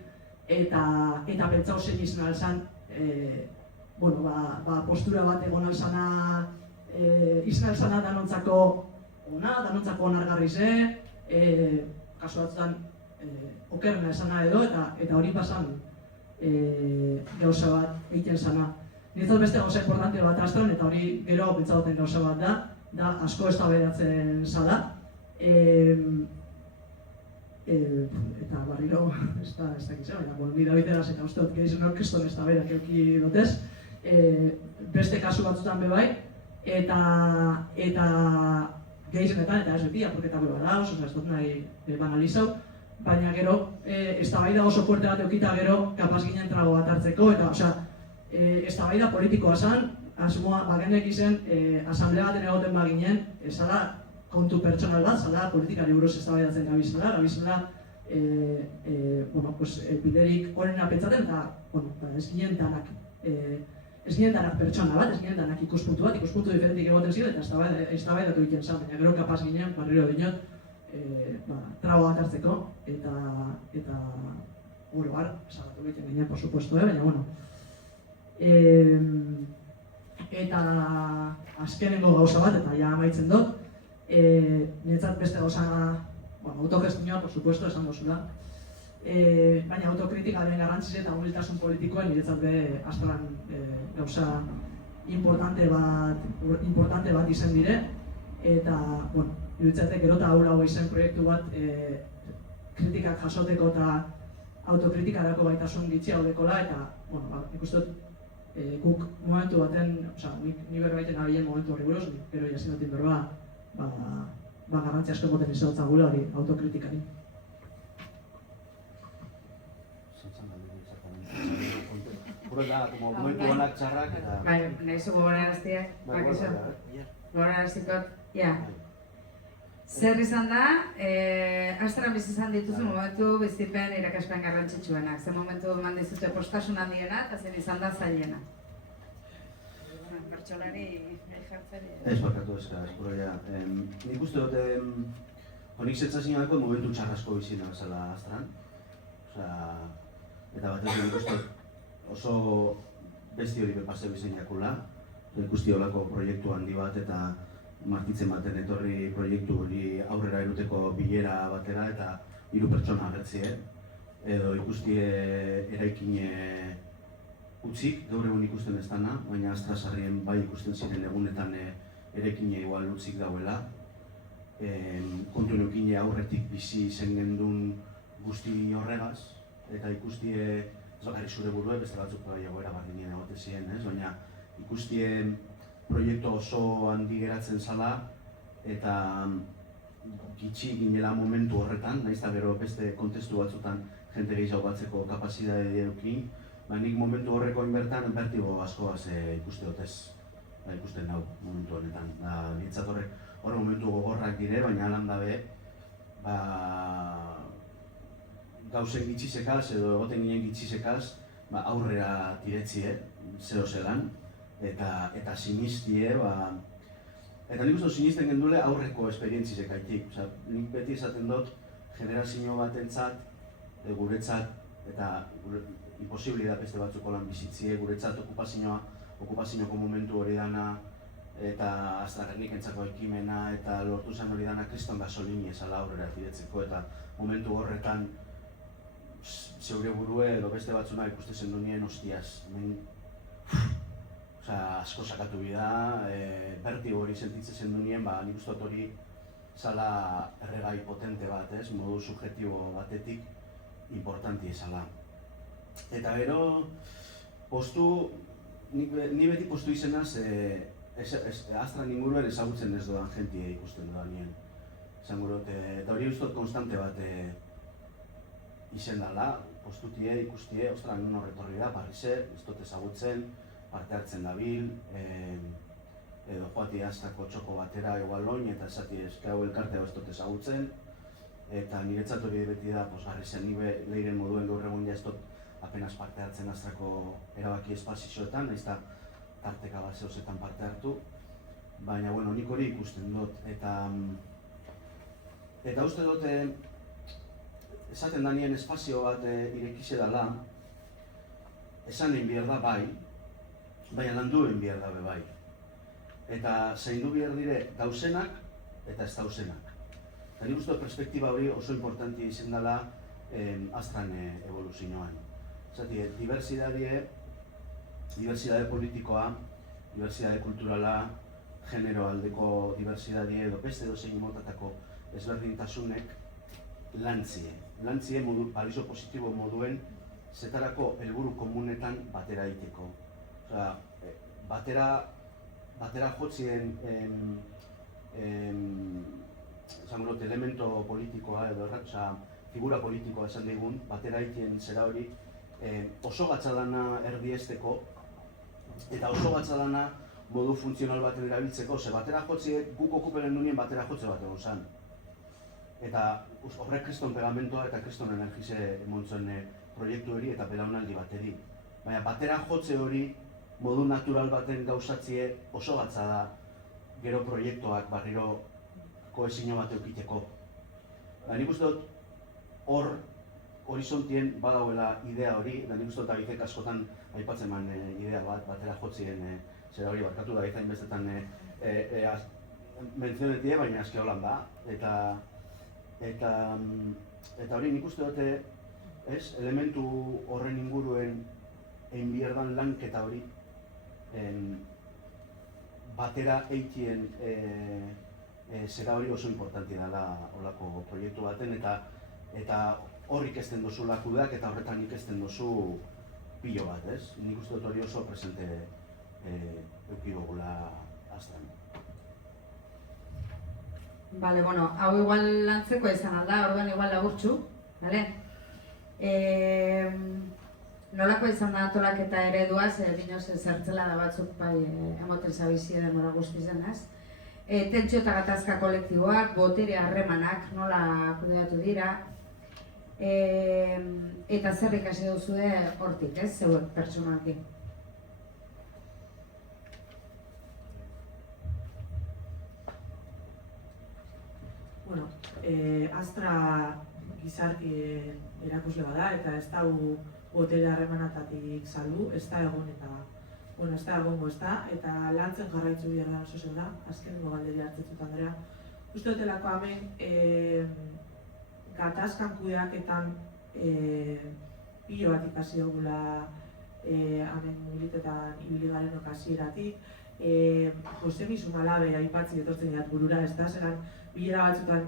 eta pentsau zein izan alzan, postura bat egon alzana, izan alzana danontzako ona, danontzako onargarri ze, kasu batzutan okerrena esana edo, eta hori pasan gauza bat egiten zana. Niretzat beste gauza importante bat astran, eta hori gero pentsatzen gauza bat da asko eztabaidatzen zala. Eta barriro, ez dakit zer, baina, ni Davideraz eta uste dut gehiazen orkeston eztabaidak euki dutez, beste kasu batzutan bebai, eta gehienetan, eta ez betia, porketako bada, oso ez dut nahi banalizau, baina gero, eztabaida oso fuerte bat eukita gero, kapaz ginen trago bat hartzeko, eta, osea, eztabaida politikoa zen, asmoa, bagenek izen, asamblea baten egoten baginen, zala kontu pertsonal bat, zala politikari buruz eztabaidatzen gabizela, biderik horrena pentsaten, eta ez ginen danak, pertsona bat, ez ginen danak ikuspuntu bat, ikuspuntu diferentik egoten ziren, eta eztabaidatu egiten zen, baina gero kapaz ginen, barriro dinot, trago bat hartzeko, eta oroar, salatu egiten ginen, por supuesto, baina, bueno. Eta azkenengo gauza bat, eta ja amaitzen dut, niretzat beste gauza, autogestioa, por supuesto, esan dozula, baina autokritikaren garrantziz eta humiltasun politikoa niretzat be astran gauza importante bat izan dire, eta, bueno, iruditzate gero eta hau izen proiektu bat kritikak jasoteko eta autokritikarako baitasun gitxia dekola, eta, bueno, ikustut guk momentu baten, ni berbaiten abilen momentu horri buruz, gero jasin dutin berba, garrantzi asko moten izautzen gula hori autokritikari. Hore da, momentu honak txarrak eta... Bai, nahi zu gogoraraztiak, bakizu? Gogoraraztikot, ja. Zer izan da, astran bizi izan dituzu momentu bizipen irakaspen garrantzitsuenak. Zer momentu eman dizute postasun handiena eta zer izan da zailena. Pertsolari jartzen. Ez bakatu eskuroia. Nik uste dute, honik zentzazioako momentu txarrasko bizina bezala astran. Eta batez nik uste oso besti hori bepase bizeinakula. Ikusti holako proiektu handi bat eta martitzen baten etorri proiektu hori aurrera eruteko bilera batera eta 3 pertsona agertzie. Edo ikusti eraikine utzik, gaur egun ikusten ez dana, baina Astrasarrien bai ikusten ziren egunetan eraikine igual utzik dauela. Kontu neukine aurretik bizi zen gendun guzti horregaz, eta ikusti ez bakarrik zure burue, beste batzuk egoera bardinien egote ziren, baina ikusti proiektu oso handi geratzen zala eta gitxi ginela momentu horretan, nahiz eta gero beste kontestu batzutan jente gehiago batzeko kapazitatea eduki, nik momentu horreko inbertan bertigo askoaz ikuste dutez, ikusten nau momentu honetan. Niretzat horre momentu gogorrak dire, baina alan dabe gauzen gitxizekaz edo egoten ginen gitxizekaz aurrera tiretzie, zeo zelan. Eta sinistie, eta nik uste sinisten gendule aurreko esperientzizek aitik. Nik beti esaten dut, generazio batentzat, guretzat, eta imposible da beste batzuko lan bizitzie, guretzat okupazioko momentu hori dana, eta Astrarrenik entzako ekimena, eta lortu zen hori dana kriston gasolini ezala aurrera tiretzeko, eta momentu horretan zeure burue edo beste batzuna ikuste zen dunien hostiaz. Asko sakatu bida, bertigo hori sentitzen zen dunien, nik uste dut hori zala erregai potente bat, modu subjektibo batetik importanti ezala. Eta gero, postu, ni beti postu izenaz, Astran inguruen ezagutzen ez doan jentia ikusten doan nien. Eta hori uste dut konstante bat izen dala, postutie, ikustie, ostras, nun horretorri da, Parriser, ez dut ezagutzen, parte hartzen dabil, edo joati Astrako txoko batera egual loin, eta esati hau elkartea ez dut ezagutzen. Eta niretzat hori beti da, Parrisen nire lehiren moduen gaur egun ja ez dut apenas parte hartzen Astrako erabaki espazioetan, nahiz eta tarteka bat zeuzetan parte hartu. Baina, bueno, nik hori ikusten dut, eta uste dut, esaten danien espazio bat irekize dela, esan egin behar da bai, baina landu egin behar dabe bai. Eta zaindu behar dire dauzenak eta ez dauzenak. Eta nik uste perspektiba hori oso importanti izan dela Astran evoluzioan. Zati, diversitate politikoa, diversitate kulturala, genero aldeko diversitate edo beste dozein motatako ezberdintasunek lantzie modu, balizo positibo moduen zetarako helburu komunetan batera egiteko. Osea, batera jotzien elemento politikoa edo figura politikoa esan digun, batera egiten zera hori oso gatzalana erdiesteko eta oso gatzalana modu funtzional baten erabiltzeko, ze batera jotzie guk okupelen nunien batera jotze bat egon zen. Eta horrek kriston pegamentoa eta kriston energize emontzuen proiektu hori eta belaunaldi bateri. Baina batera jotze hori modu natural baten gauzatzie oso gatza da gero proiektuak barriro kohesinio bat eukiteko. Nik uste dut hor horizontien badauela idea hori, eta nik uste dut Abizek askotan aipatzen man idea bat, batera jotzien zera hori barkatu da Abizain bestetan mentzionetie, baina eske holan da. Eta hori nik uste dute, elementu horren inguruen egin bierdan lanketa hori batera eitien zera hori oso importanti dela olako proiektu baten eta hor ikesten duzu lakudeak eta horretan ikesten duzu pilo bat, ez? Nik uste dut hori oso presente eukidogula azten. Bale, bueno, hau igual lantzeko izan alda, orduan igual laburtxu, bale? Nolako izan da antolaketa eredua, dinoz zertzela da batzuk bai emoten zabizi denbora guztizen, ez? Tentsio eta gatazka kolektiboak, botere harremanak nola kudeatu dira, eta zer ikasi duzue hortik, ez, zeuek pertsonalki? Bueno, Astra gizarki erakusle bada eta ez da botere harremanatatik saldu, ez da egon eta ez da egongo ez da, eta lantzen jarraitzu behar da oso zer da, azkenengo galderi hartzetzut Andrea. Uste dutelako hemen gatazkan kudeaketan pilo bat ikasi dugula hemen militetan ibili garen hasieratik. Josemi Zumalabe aipatzi etortzen dira burura, ez da, zelan bilera batzutan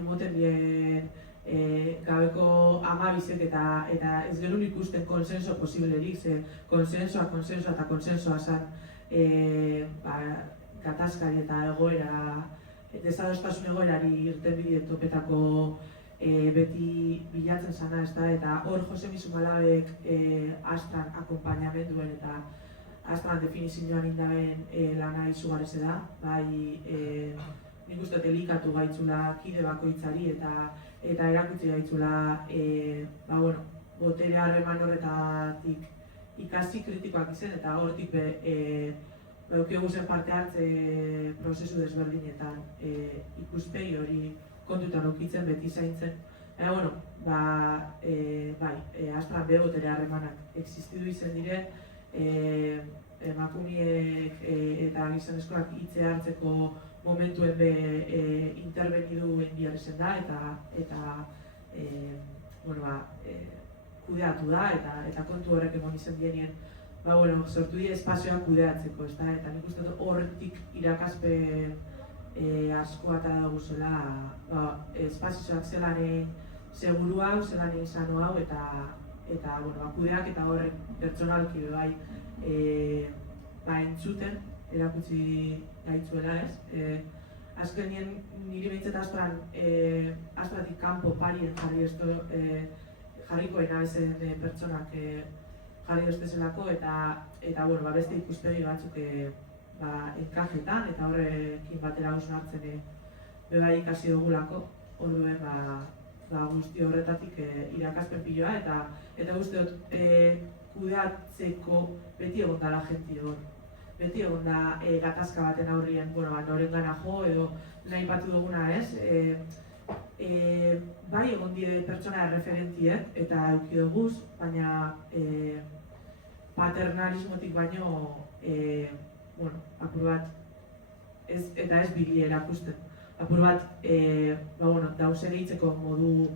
emoten dien gabeko amabizek eta ez genuen ikusten konsenso posiblerik, ze konsensoa eta konsensoa zan gatazkari eta egoera, desadostasun egoerari irten bide topetako beti bilatzen zana, ez da, eta hor Josemi Zumalabek Astran akompainamenduen eta Astran definizioan indaben lana izugarrez da, bai nik uste delikatu gaitzula kide bakoitzari eta erakutsi gaitzula botere harreman horretatik ikasi kritikoak izen eta hortik beukiogu zen parte hartze prozesu desberdinetan ikuspegi hori kontutan ukitzen beti zaintzen. Astran be botere harremanak existidu izen dire, emakumeek eta gizonezkoak hitze hartzeko momentuen intervenidu behar ezen da eta kudeatu da eta kontu horrek emon izan dienien sortu dira espazioak kudeatzeko, eta nik uste dut horretik irakaspen asko eta daguzela espazioak zelanen seguru hau, zelanen izano hau eta kudeak eta horrek pertsonalki entzuten erakutsi gaitzuela, ez? Azkenien niri behintzat Astratik kanpo parien jarriko enabezen pertsonak jarri oztezelako eta beste ikuspegi batzuk enkajetan eta horrekin batera hausnartzen beba ikasi dugulako, orduen guzti horretatik irakaspen piloa eta uste dut kudeatzeko beti egon dala jenti hor. Beti egon da gatazka baten aurrien, noren gana jo edo nahi batu duguna, ez? Bai egon dire pertsona referentiek eta eukidoguz, baina paternalismotik baino apur bat eta ez bili erakusten. Apur bat dauzen eitzeko modu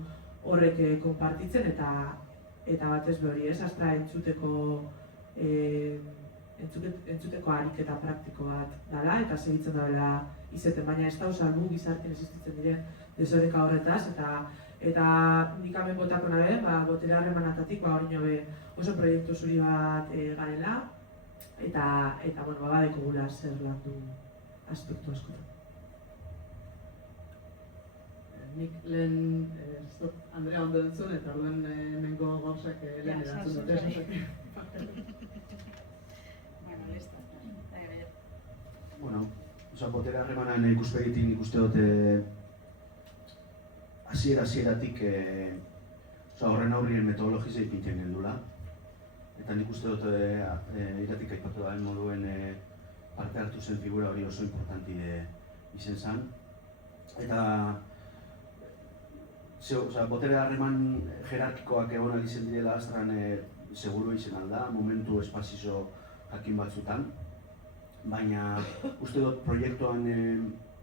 horrek konpartitzen eta eta batez be hori, ez, astra entzuteko ariketa praktiko bat dela, eta segitzen dela izeten, baina ez da salbu gizartean existitzen diren desoreka horretaz, eta nik hemen botako nabe, botere harremanatatik, hori nobe oso proiektu zuri bat garela, eta badeko gula zer landu aspektu askotan. Nik lehen Andrea ondo entzun eta orduan hemengo gauzak lehen erantzun dute. Bueno, botere harremanen ikuspegitik nik uste dut hasieratik horren aurrien metodologizia ipintzen gendula. Eta nik uste dut iratik aipatu da moduen parte hartu zen figura hori oso importanti izen zen. Eta botere harreman jerarkikoak egon alizen direla astran seguru izen alda, momentu espazizo jakin batzutan. Baina uste dut proiektuan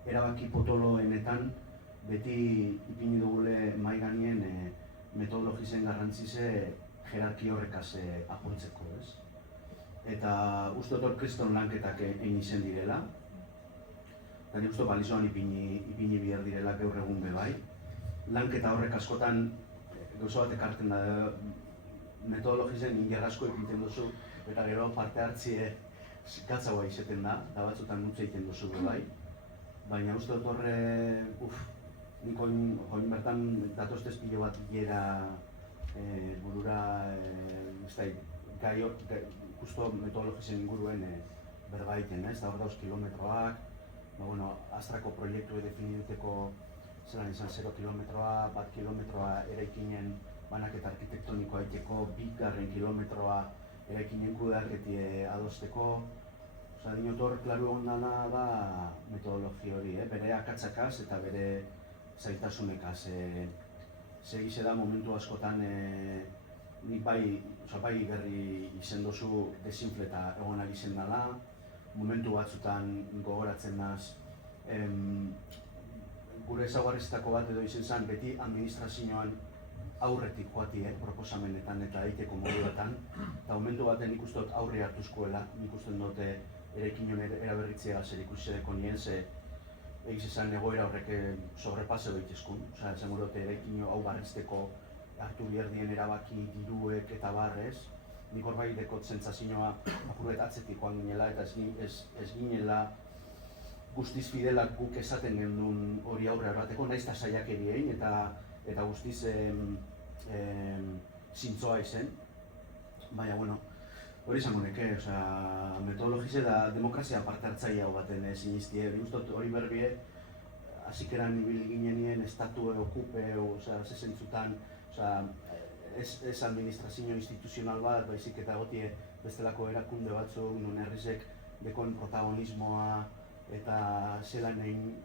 erabaki potoloenetan beti ipini dugule mahai gainien metodologizen garrantzize jerarki horrekaz apurtzeko, ez? Eta uste dut kriston lanketak egin izen direla. Eta nik uste balizoan ipini bihar direla gaur egun bebai. Lanketa horrek askotan gauza bat ekartzen da, metodologizen ingerrasko egiten duzu, eta gero parte hartzie gatzaua izeten da, eta batzutan nutze egiten duzu bai. Baina uste dut horre, nik oin bertan datoztez pilo bat gera burura, gai justo metodologizen inguruen berbaiten, eta hor dauz kilometroak, astrako proiektu definiteko zelan izan 0 kilometroa, 1 kilometroa eraikinen banaketa arkitektonikoa egiteko, 2 kilometroa eraikinen kudeaketie adosteko. Dinot hor, klaru ondana da metodologi hori, bere akatzakaz eta bere zailtasunekaz. Segize da momentu askotan nik bai berri izen dozu desinfleta egonak izen dela, momentu batzutan gogoratzen naz gure ezaugarriztako bat edo izen zen beti administrazioan aurretik joati proposamenetan eta egiteko moduetan. Eta momentu baten nik uste dut aurre hartuzkoela, nik uste dut eraikinon eraberritzea zer ikusideko nien, ze egiz esan egoera horrek sobrepase doitezkun. Esan dut eraikino hau barrizteko hartu behar dien erabaki diruek eta barrez. Nik hor bai dekot zentzazioa apurbet atzetik joan ginela eta ez ginela guztiz fidelak guk esaten gendun hori aurre harbateko, nahiz eta saiakeri egin eta guztiz zintzoa izen. Baina, hori izango neke, metodologize da demokrazia parte hartzaile hau baten sinistie. Guztot hori berbie, hasikeran ibili ginenien estatu okupe, ze zentzutan, ez administrazio instituzional bat, baizik eta gotie bestelako erakunde batzuk, non herrizek dekoen protagonismoa, eta zelan egin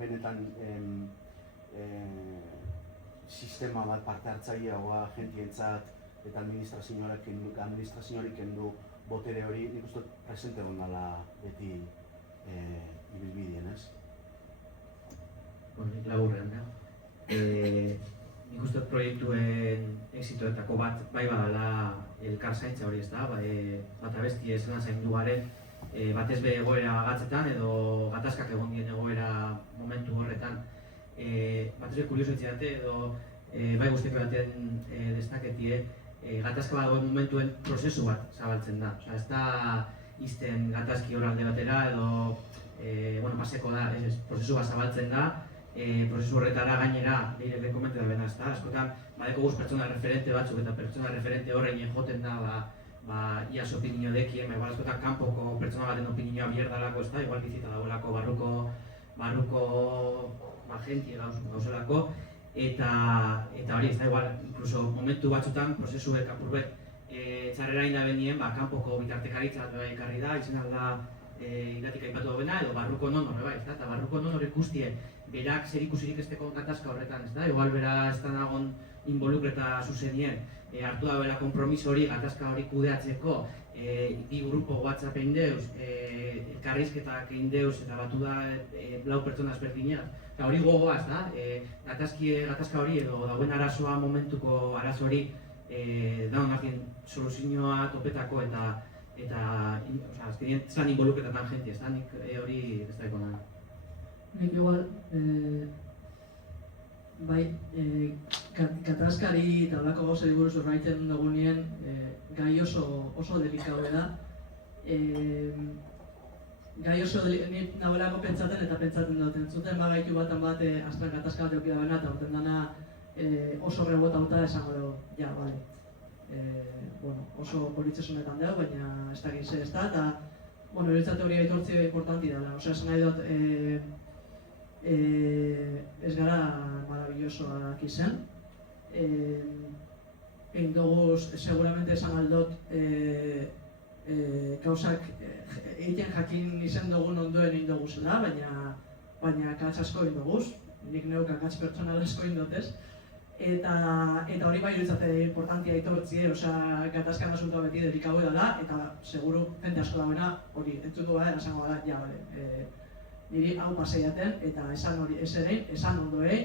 benetan sistema bat parte hartzaileagoa jentientzat eta administrazioari kendu botere hori, nik uste presente egon dela beti ibilbideen, ez? Nik laburrean da. Nik uste proiektuen exitoetako bat bai badala elkar zaintza hori, ez da? Bat abesti esena zaindu garen batez be egoera gatzetan edo gatazkak egon dien egoera momentu horretan. Batez be kurioso etxeate edo bai guztiak baten destaketie gatazka bat egon momentuen prozesu bat zabaltzen da. Ez da izten gatazki hor alde batera edo paseko da, prozesu bat zabaltzen da. Prozesu horretara gainera, nire rekomentu da bena, askotan badeko guz pertsona referente batzuk eta pertsona referente horrein joten da iaz opinio dekien, igual askotan kanpoko pertsona baten opinioa bier dalako, ez da, igual bizita dagoelako barruko gentie gauzelako, eta hori, ez da, igual, incluso momentu batzutan, prozesuek apurbet txarrera inda benien, kanpoko bitartekaritza ekarri da, izen alda iratik aipatu dobena, edo barruko non horre bai, eta barruko non horrek guztie berak zer ikusirik esteko gatazka horretan, ez da, igual bera ez da nagon involukreta zuzenien, hartu da bera kompromiso hori, gatazka hori kudeatzeko, bi grupo WhatsApp egin deuz, elkarrizketak egin deuz, eta batu da lau pertsona ezberdinak. Eta hori gogoa, ez da, gatazka hori edo dauen arazoa momentuko arazo hori daun azken soluzioa topetako eta azkenien zan involuketatan jenti, ez da, nik hori ez da ikona. Nik igual, bai, gatazkari eta holako gauzari buruz horreiten dugunien gai oso delikau da. Gai oso nik nagoelako pentsaten eta pentsaten dut. Entzuten bagaitu batan bat astran gatazka bat eukida baina eta urten dana oso rebotauta esango dugu, ja, bale. Oso politxesunetan dugu, baina ez da gizse ez da, eta iruditzat hori aitortzi importanti dela. Osea, esan nahi dut, ez gara maravillosoak izen. Egin dugu, seguramente esan aldot, gauzak egiten jakin izen dugun ondoen egin dugu zela, baina akats asko egin duguz. Nik neuk akats pertsonal asko egin dutez. Eta hori bai iruditzate importantia aitortzi, osea, gatazkan asuntoa beti delikau edala, eta seguru jente asko dagoena hori entzutu gara, erasango gara, ja, bale, niri hau paseiaten, eta esan hori eserein, esan ondoei,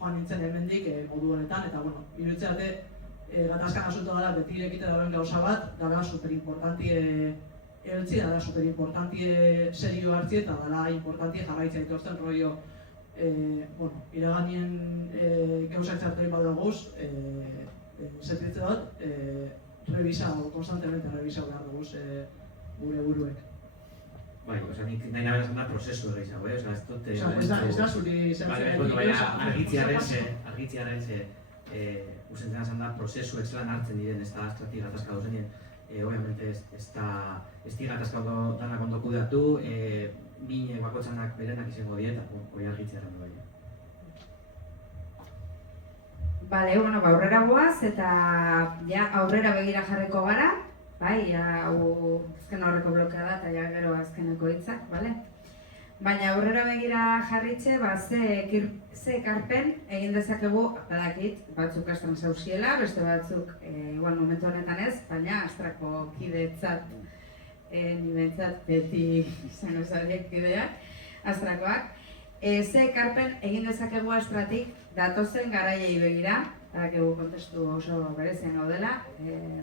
joan nintzen hemendik modu honetan, eta iruditzate gatazkan asuntoa dela beti irekite dagoen gauza bat, dela superimportantie eltzi, dela superimportantie serio hartzi, eta dela importantie jarraitzea aitortzen rollo iraganien gauzak txartoi badaguz, sentitze dut, konstantemente revisau behar duguz gure buruek. Bai, nik nahi nabera esan da prozesu ere izango, ez dut... Ez da zuri zentzen baina argitziaren usten esan da prozesu etxelan hartzen diren, ez da astrati gatazka dozenien, obviamente ez di gatazka danak ondo kudeatu, bine bakotzanak berenak izango die, eta hori argitziaren bai. Bale, aurrera goaz eta ja aurrera begira jarriko gara, bai, hau azken aurreko blokea da eta ja gero azkeneko hitzak, bale? Baina aurrera begira jarritxe, ze ekarpen egin dezakegu, badakit, batzuk astran zauziela, beste batzuk igual momentu honetan ez, baina astrako kidetzat, ni behintzat beti izan osariek kideak, astrakoak. Ze ekarpen egin dezakegu astratik datozen garaiei begira, badakigu kontestu oso berezian gaudela,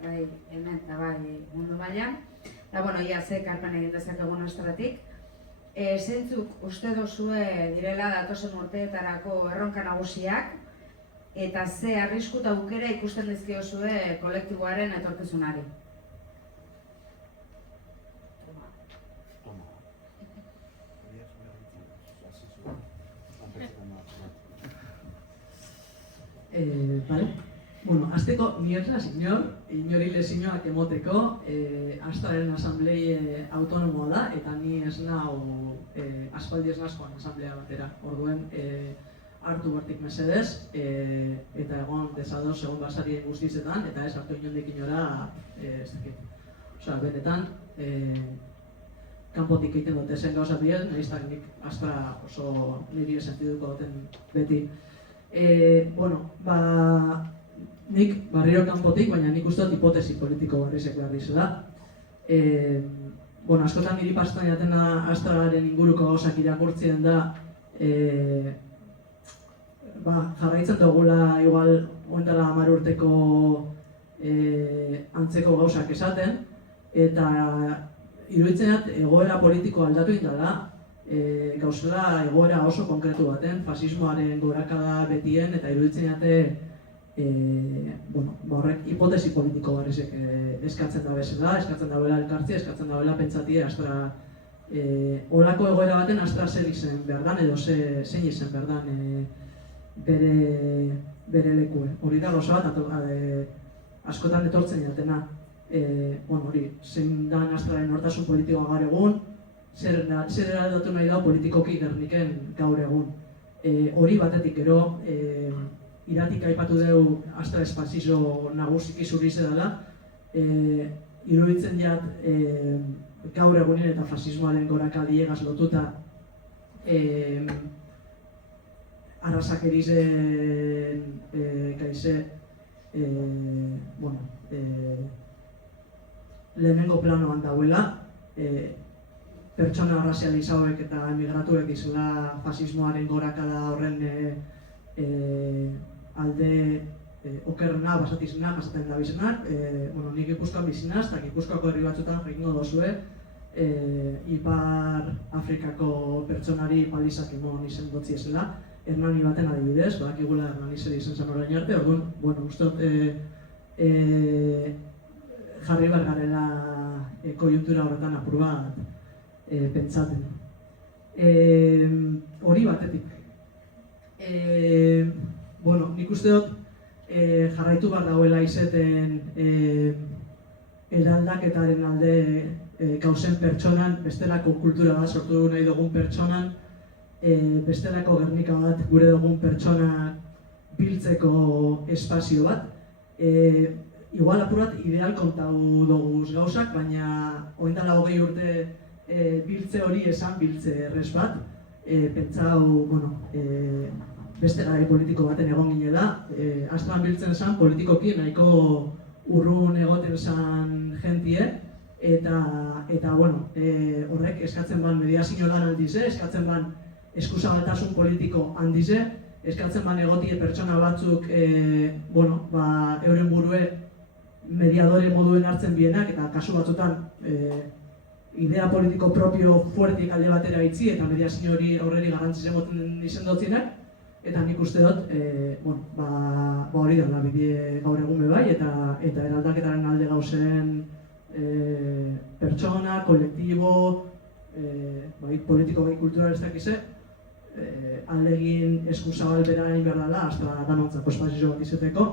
bai hemen eta bai mundu mailan. Eta ia ze ekarpen egin dezakegun astratik. Zeintzuk uste dozue direla datozen urteetarako erronka nagusiak, eta ze arrisku eta aukera ikusten dizkiozue kolektiboaren etorkizunari. Bale? Azteko, miotras inori lezinoak emoteko, Astraren asamblei autonomoa da, eta ni ez nau aspaldi ez nazkoan asamblea batera. Orduen, hartu bertik mesedez, eta egon desadoz egon basarien guztizetan, eta ez hartu inondik inora, ez dakit. Osea, benetan, kanpotik egiten dute zen gauza dien, nahiztak nik Astra oso niri sentiduko duten beti. Nik barriro kanpotik, baina nik uste dut hipotesi politiko barrizek behar dizela. Askotan niri pastan jatena Astraren inguruko gauzak irakurtzien da jarraitzen dugula igual oindala 10 urteko antzeko gauzak esaten, eta iruditzen dut egoera politiko aldatu indala, gauzela egoera oso konkretu baten, fasismoaren gorakada betien, eta iruditzen dut horrek hipotesi politiko barrizek eskatzen da bezala, eskatzen dauela elkartzia, eskatzen dauela pentsatie Astra olako egoera baten Astra zer izen behar dan, edo zein izen behar dan bere lekue. Hori da gauza bat, askotan etortzen jatena. Hori, zein dan Astraren nortasun politikoa gaur egun, zer eraldatu nahi da politikoki Gerniken gaur egun. Hori batetik gero, iratik aipatu dugu Astra espansizio nagusiki zurize dela, iruditzen jat gaur egunin eta fasismoaren gorakadiegaz lotuta arrasakerizen gaize lehenengo planoan dauela, pertsona razializauek eta emigratuek dizela fasismoaren gorakada horren alde okerrena, basatizena, jasaten da bizenak, nik Gipuzkoan bizinaz, eta Gipuzkoako herri batzutan jakingo dozue, Ipar Afrikako pertsonari palizak emon izen dotzi ezela, Hernani baten adibidez, badakigula Hernani zer izen zen orain arte, orduan, ustot jarri behar garela koiuntura horretan apur bat pentsaten. Hori batetik. Nik uste dut jarraitu behar dauela izeten eraldaketaren alde gauzen pertsonan, bestelako kultura bat sortu nahi dugun pertsonan, bestelako Gernika bat gure dugun pertsona biltzeko espazio bat. Igual apur bat ideal kontau doguz gauzak, baina oindala 20 urte biltze hori esan biltze errez bat. Pentsau, beste garai politiko baten egon ginela, Astran biltzen zen politikoki nahiko urrun egoten zen jentie, eta horrek eskatzen ban mediazio lan handize, eskatzen ban eskuzabaltasun politiko handize, eskatzen ban egotie pertsona batzuk euren burue mediadore moduen hartzen bienak, eta kasu batzutan idea politiko propio fuertik alde batera itzi, eta mediazio hori aurreri garrantziz egoten izendotzenak, eta nik uste dut, hori dela bide gaur egun bai, eta eraldaketaren alde gauzen pertsona, kolektibo, politiko bai kultural ez dakize, aldegin eskuzabal bera nahi behar dela, hasta danontzako espazio bat izeteko.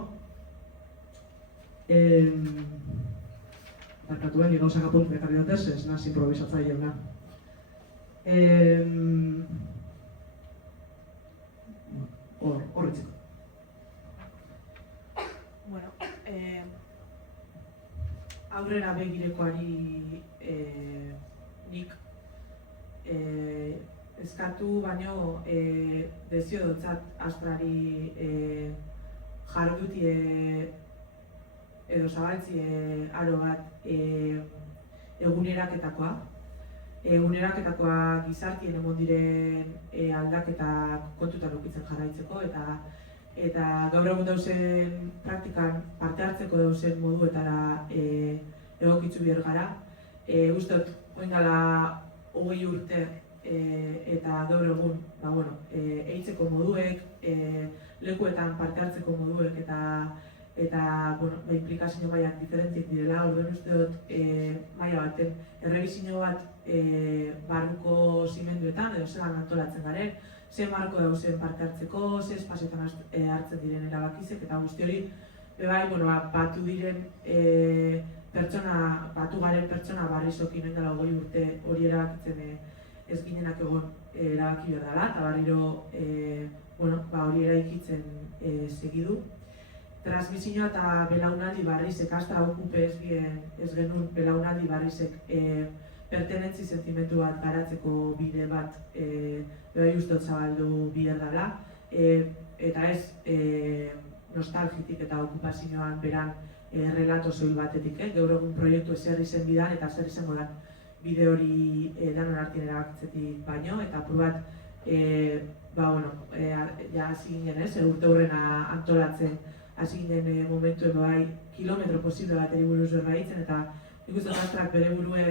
Barkatu nik gauzak apunt bekarri dutez, ez naz improvisatzailea. Horretziko. Aurrera begirekoari nik eskatu baino dezio dutzat Astrari jardutie edo zabaltzi aro bat eguneraketakoa. Eguneraketakoa gizartien emon diren aldaketak kontutan ukitzen jarraitzeko eta gaur egun dauzen praktikan parte hartzeko dauzen moduetara egokitzu behar gara. Ustot, oindala 20 urte eta gaur egun eitzeko moduek, lekuetan parte hartzeko moduek eta implikazio mailak diferentik direla, orduan uste dut maila baten errebizio bat barruko zimenduetan edo zelan antolatzen garen, ze marko dauzen parte hartzeko, ze espazioetan hartzen diren erabakizek, eta guzti hori batu diren batu garen pertsona barrizokin oindala 20 urte hori erabakitzen ez ginenak egon erabaki behar dela, eta barriro hori eraikitzen segidu. Transmisioa eta belaunaldi barrizek, Astra okupe ez genuen belaunaldi barrizek pertenentzi sentimentu bat garatzeko bide bat ustot zabaldu bihar dela, eta ez nostalgitik eta okupazioan beran relato soil batetik, gaur egun proiektu zer izen bidan eta zer izango da bide hori danon artien erabakitzetik baino, eta apur bat hasi ginen urte hurrena antolatzen hasi ginen momentu kilometro posible bat eriburuz berbaitzen, eta nik uste Astrak bere burue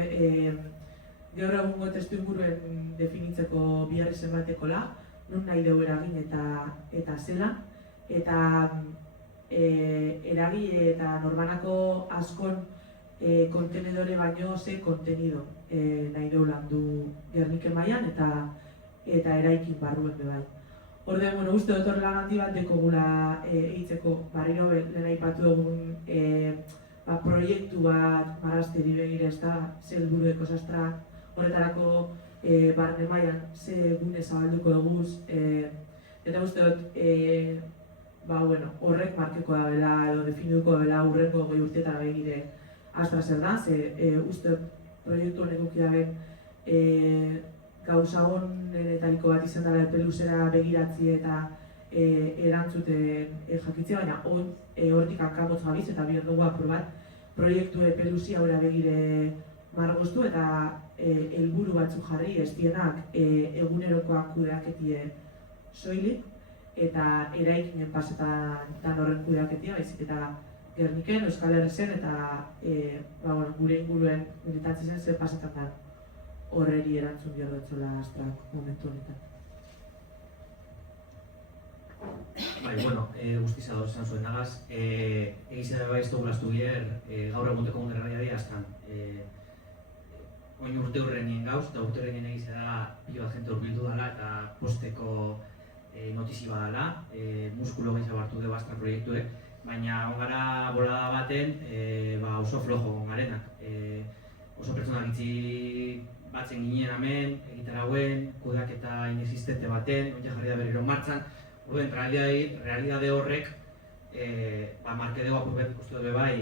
gaur egungo testu inguruen definitzeko biharri zenbatekola, nun nahi dugu eragin eta zela, eta eragile eta norbanako askon kontenedore baino ze kontenido nahi dugu landu Gerniken mailan eta eraikin barruen bebai. Orduan, uste dut horrela handi bat dekogula eitzeko, barriro lehen aipatu dugun proiektu bat marrazteri begira ez da, ze helburueko Astra horretarako barne mailan ze gune zabalduko duguz, eta uste dut horrek markeko da bela edo definuko da bela hurrengo 20 urteetara begire Astra zer da, ze uste dut proiektu honek ukidaben gauza honetariko bat izan dela epeluzera begiratzi eta erantzuten jakitzea, baina hortik hankamotz gabiz eta bihar dugu apur bat proiektu epeluzia hori begire margoztu eta helburu batzuk jarri ez dienak egunerokoak kudeaketie soilik, eta eraikinen pasetan horren kudeaketia, baizik eta Gerniken, Euskal Herrisen eta gure inguruen militantzien zer pasetan da horreri erantzun biordetzola Astrak momentu honetan. Bai, bueno, guztiz ados esan zuen nagaz. Egizera bai ez dugu lastu bier, gaur eguteko munderraiari astan. Oin urte hurrenien gauz, eta urte hurrenien egizera pilo bat jente urbildu dela eta posteko notizi badala, muskulo gehiago hartu dugu Astra proiektuek, baina ongara bolada baten oso flojo ongarenak. Oso pertsonak itzi batzen ginen hemen, egitarauen, kudaketa inexistente baten, oin jarri da berriro martxan. Orduan, realidade horrek markedeo apurret uste dut bai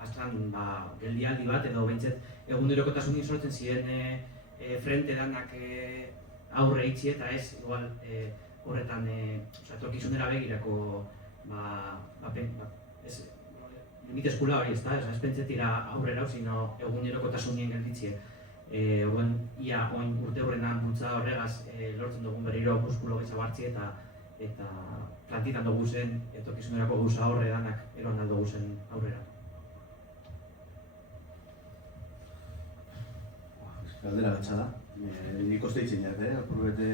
Astran geldialdi bat edo behintzet egunerokotasunik sortzen ziren frente danak aurre itxi eta ez igual horretan etorkizunera begirako limite eskula hori ez pentsetira aurrera, sino egunerokotasunien gelditzie. Orduan, ia oin urte horrenan bultzada horregaz lortzen dugun berriro muskulo gehiago hartzi eta plantitan dugu zen etorkizunerako gauza horre danak eroan aldugu zen aurrera. Galdera gatsa da. Nik oste ditzen jat, apurbete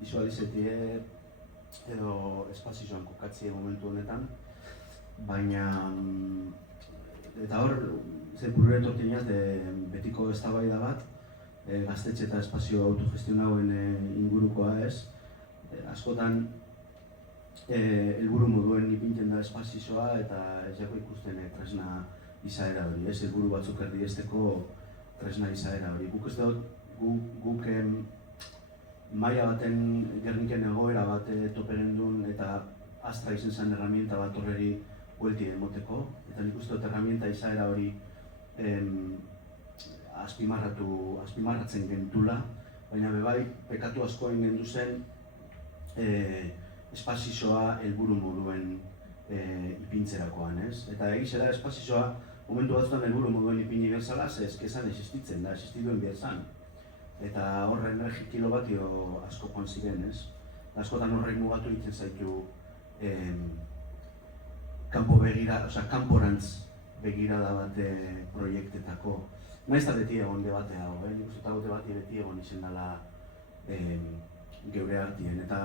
visualizetie edo espazioan kokatzie momentu honetan, baina eta hor, zen burure etortzen jat, betiko eztabaida bat, gaztetxe eta espazio autogestionauen ingurukoa ez. Askotan helburu moduen ipintzen da espazioa eta ez jako ikusten tresna izaera hori, ez helburu batzuk erdiesteko tresna izaera hori. Guk ez dut, guk maila baten Gerniken egoera bat toperen duen eta Astra izen zen herramienta bat horreri buelti emoteko, eta nik uste dut herramienta izaera hori azpimarratzen gentula, baina bebai pekatu asko egin gendu zen espazioa helburu moduen ipintzerakoan, ez? Eta egizera espazioa momentu batzutan helburu moduen ipini berzala, ezkezan existitzen da, existituen berzan. Eta horren kilobatio asko joan ziren, ez? Askotan horrek mugatu egiten zaitu kanporantz begirada bat proiektetako. Naiz eta beti egon debate hau, nik uste eta debate beti egon izen dela geure artien. Eta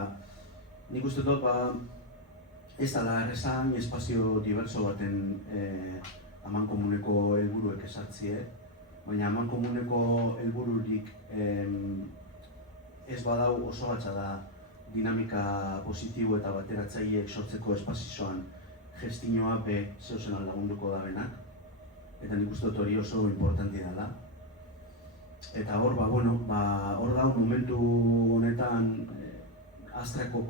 nik uste dut ez dela errezan espazio diverso baten amankomuneko helburuek esartzie, baina amankomuneko helbururik ez badau oso batza da dinamika positibo eta bateratzaileek sortzeko espazioan gestinoa zeuzen lagunduko da benak, eta nik uste dut hori oso importanti dela. Eta hor, hor da momentu honetan Astrako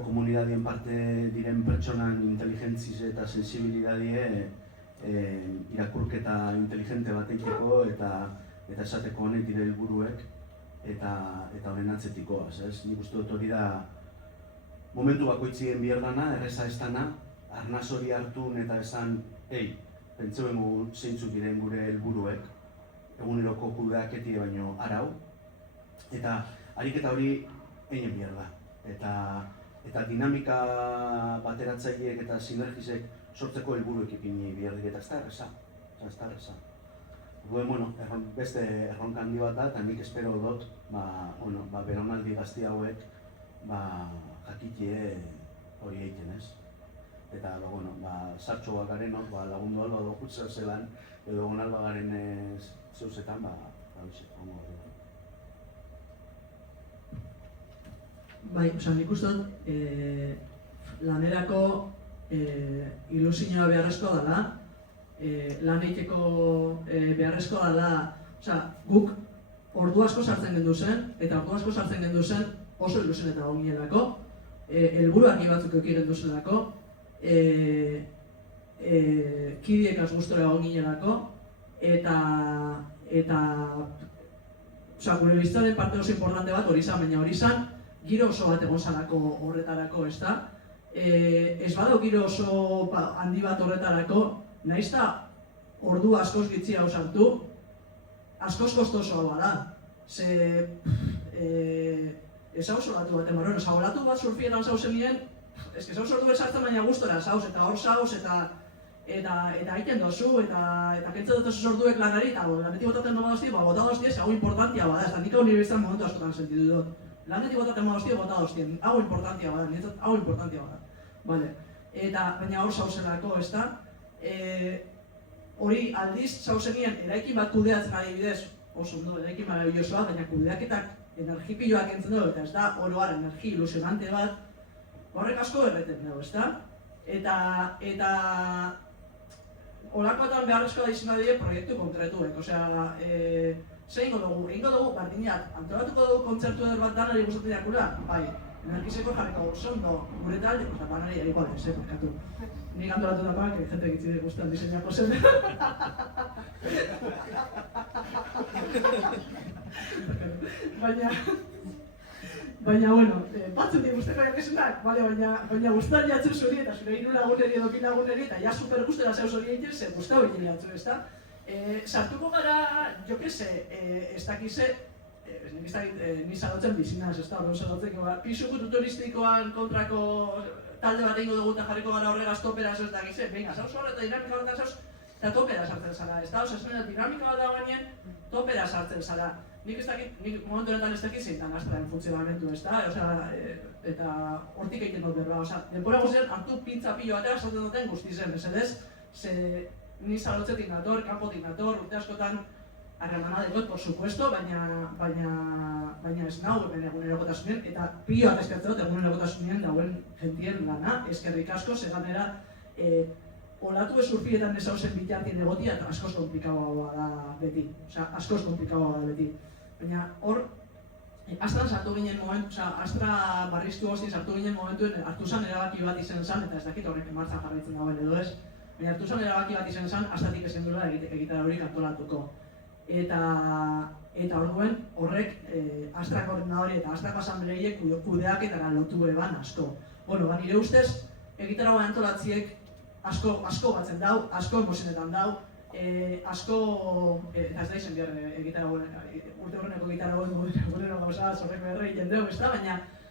komunidadien parte diren pertsonan inteligentziz eta sensibilidadie irakurketa inteligente batekiko eta esateko honek dire helburuek eta honen atzetikoaz, ez? Nik uste dut hori da momentu bakoitzien bierdana, erreza ez dana, arnaz hori hartun eta esan, pentsuemu zeintzuk diren gure helburuek, eguneroko kudeaketie baino arau, eta ariketa hori egin behar da. Eta dinamika bateratzaileek eta sinergisek sortzeko helburuek ipini behar dira, eta ez da erreza. Beste erronka handi bat da, eta nik espero dut belaunaldi gazti hauek jakitie hori egiten, ez? Eta sartxo bat garen lagundu alba dokutza zelan, edo egon alba garen zeuzetan, Bai, nik uste dut lanerako ilusioa beharrezkoa dela, lan egiteko beharrezkoa dela, guk ordu asko sartzen gendu zen, eta ordu asko sartzen gendu zen oso ilusioen eta gongielako, helburuak batzuk euki gendu zelako, kidiek az gustora gongielako, eta gure bizitaren parte oso importante bat hori izan, baina hori izan, giro oso bat egon zalako horretarako, ez da? Ez badau giro oso handi bat horretarako, nahiz eta ordu askoz gitzia osartu, askoz kostosoa bada. Zauz olatu baten barruan, olatu bat surfietan zauzen nien, eske zauz ordu esartzen baina gustora zauz, eta hor zauz, eta aiten dozu, eta kentzen dut orduek lanari, eta lanetik botaten doma dozti, bota dozti, hau importantia bada, ez da nik hau nire biztan momentu askotan sentidu dut. Lanetik botaten doma dozti, bota doztien, hau importantia bada, niretzat hau importantia bada. Vale. Eta baina hor zauzelako, ez da? Hori aldiz zauzenien eraikin bat kudeatzen adibidez, oso ondo, eraikin marabillosoa, baina kudeaketak energipilloak entzen dugu, eta ez da oroar energi ilusionante bat, horrek asko erreten dugu, ez da? Eta holakoetan beharrezkoa da izan adibidez proiektu konkretuek, osea, zein dugu, bardinat, antolatuko dugu kontzertu eder bat danari gustatzen jakula, bai, energizeko jarriko zondo gure talde, eta banari igual ez, parkatu. Nik antolatutakoak, jente egitzi guztan diseinako zen. Baina, bueno, batzuk di guzteko jakesenak, baina guztan jatzu zuri eta zure hiru laguneri edo bi laguneri eta ja super guztera zeuz hori egiten zen guztau egiten jatzu, ezta? Sartuko gara, jo que se, ez dakize, ni zalotzen bizinaz, ez da, hori zalotzeko, pisuko turistikoan kontrako talde bat egingo dugu eta jarriko gara horregaz toperaz ez dakize, venga, zauz hor eta dinamika horretan zauz, eta topera sartzen zara, ez da, oza, dinamika bat dagoenien, topera sartzen zara. Nik ez dakit, nik momentu honetan ez dakit zeintan Astraren funtzionamentu, ez da, eta hortik egiten dut berba, oza, denbora guztien hartu pintza pilo batera esaten duten guztizen, mesedez, ze ni zalotzetik nator, kanpotik nator, urte askotan harremana dekot, por supuesto, baina ez nahu egunerokotasunen, eta pioak eskertzen dut egunerokotasunen dauen jentien lana, eskerrik asko, seganera, olatu esurfietan ezauzen bitartien egotia eta askoz komplikagoa da beti, osea, askoz komplikagoa da beti. Baina hor, Astran sartu ginen momentu, osea, Astra barriztu hostin sartu ginen momentuen hartu zan erabaki bat izen zan, eta ez dakit horrek martxan jarraitzen dagoen edo ez, baina hartu zan erabaki bat izen zan, Astratik ezen duela egitara hori antolatuko. Eta orduen horrek Astra koordinadori eta Astrako asanbleiek kudeaketara lotu eban asko. Bueno, nire ustez, egitaragoa antolatziek asko batzen dau, asko emozionetan dau, asko, eta ez da izen behar urte horreneko egitaragoen gudero gauza zorreko erre egiten dugu, ez da,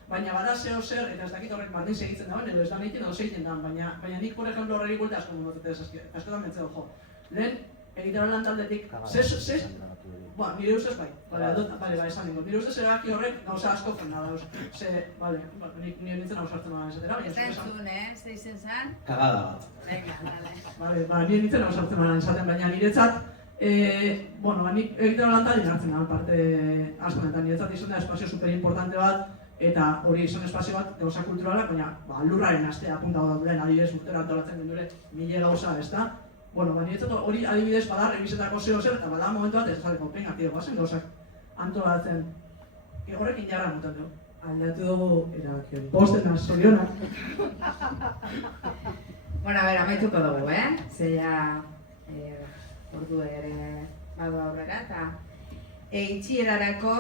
baina bada zeo zer, eta ez dakit horrek bardin segitzen dauen, edo ez da nahiten edo segitzen dauen, baina nik, por ejemplo, horregi gulte asko mundotetez, askotan bentzeo, jo. Lehen, egitara lan taldetik, nire ustez bai, esan ningu. Nire ustez erabaki horrek gauza asko fena dauz. Nire nintzen hau sartzen nola esatera, baina ez entzun, ze izen zan? Kagada bat. Venga, nire nintzen hau sartzen nola esaten, baina niretzat, nik egitara lan taldein hartzen da, parte Astran, eta niretzat izan da espazio superimportante bat, eta hori izan espazio bat gauza kulturalak, baina lurraren astea apuntago da duen, adibidez urtera antolatzen gendure mile gauza, ez da? Niretzat hori adibidez bada rebizetako zeo zer, eta bada momentu bat ez esateko, venga, tio, guazen gauzak antolatzen. Horrekin jarra mutan dugu. Aldatu dugu erabaki hori. Postena, zorionak. Bueno, a ver, amaituko dugu, Zeia ordu ere badu aurrera, eta itxierarako,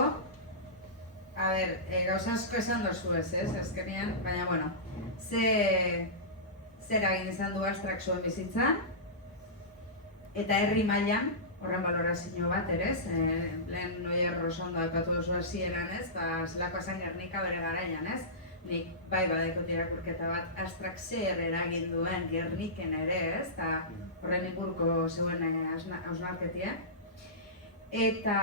a ver, gauza asko esan dozu ez, azkenean, baina, bueno, zer egin izan du Astrak zuen bizitzan, eta herri mailan, horren balorazio bat ere, lehen Oier Rosondo aipatu duzu hasieran ez, zelako esan Gernika bere garaian ez, nik bai badaikot irakurketa bat Astrak zer eragin duen Gerniken ere ez, eta horren inguruko zeuen hausnarketia. Eta,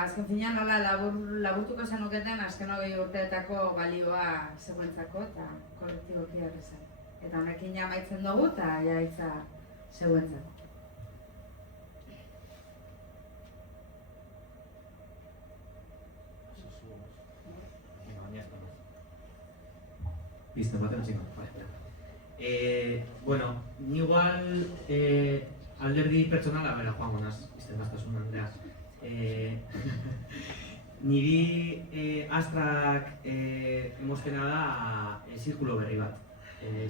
azken finean nola laburtuko zenuketen azken 20 urteetako balioa zeuentzako eta kolektiboki horrezan. Eta honekin amaitzen dugu eta jaitza zeuentzako. Listo, baten hasiko. Bueno, ni igual alderdi pertsonala bera joango naz, izten gaztasun Andreas. Niri Astrak emozpena da zirkulo berri bat.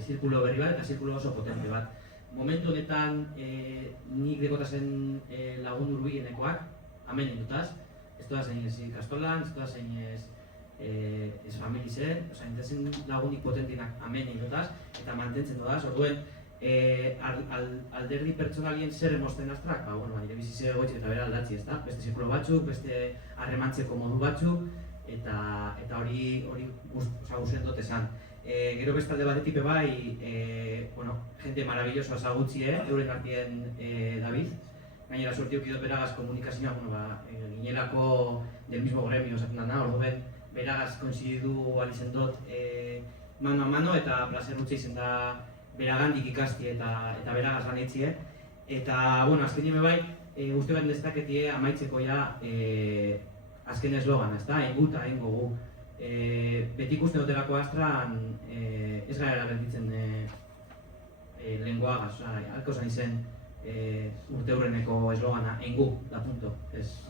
Zirkulo berri bat eta zirkulo oso potente bat. Momentu honetan nik dekotazen lagun urbienekoak, amen indutaz. Ez doa zein ez ikastolan, ez doa zein ez familizen, intezen lagunik potentinak amen indutaz eta mantentzen dodaz, orduen alderdi pertsonalien zer emozten Astrak, nire bizitze egoitzik eta bera aldatzi, ezta? Beste zirkulo batzuk, beste harremantzeko modu batzuk, eta hori gusten dut esan. Gero bestalde batetik bai, jente maravillosoa ezagutzie, euren artien David. Gainera suerte eukidot beragaz komunikazioa, ginelako del mismo gremio esaten dana, orduan beragaz koinzididu alizen dut mano a mano eta placer utzi izen da beragandik ikasti eta beragaz lanetzie. Eta, azkenime bai, uste bat nestaketie amaitzeko ja azken eslogana, ezta? Engu eta engo gu. Beti ikusten dutelako Astran ez gara gelditzen lenguagaz, halko zan izen urte hurreneko eslogana, engu, da punto.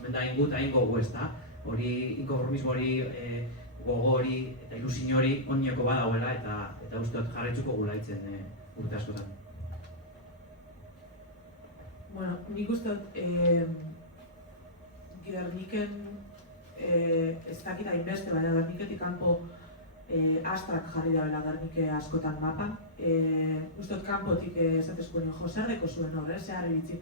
Benda engu eta engo gu, ezta? Hori, inkonformismo hori, gogo hori eta ilusin hori oineko badauela eta uste dut jarraitzuko gula itzen urte askotan. Nik uste dut Gerniken ez dakit hainbeste, baina Gerniketik kanpo Astrak jarri dabela Gernike askotan mapan. Uste dut kanpotik esatezkoen Joserreko zuen horre, zehar iritzi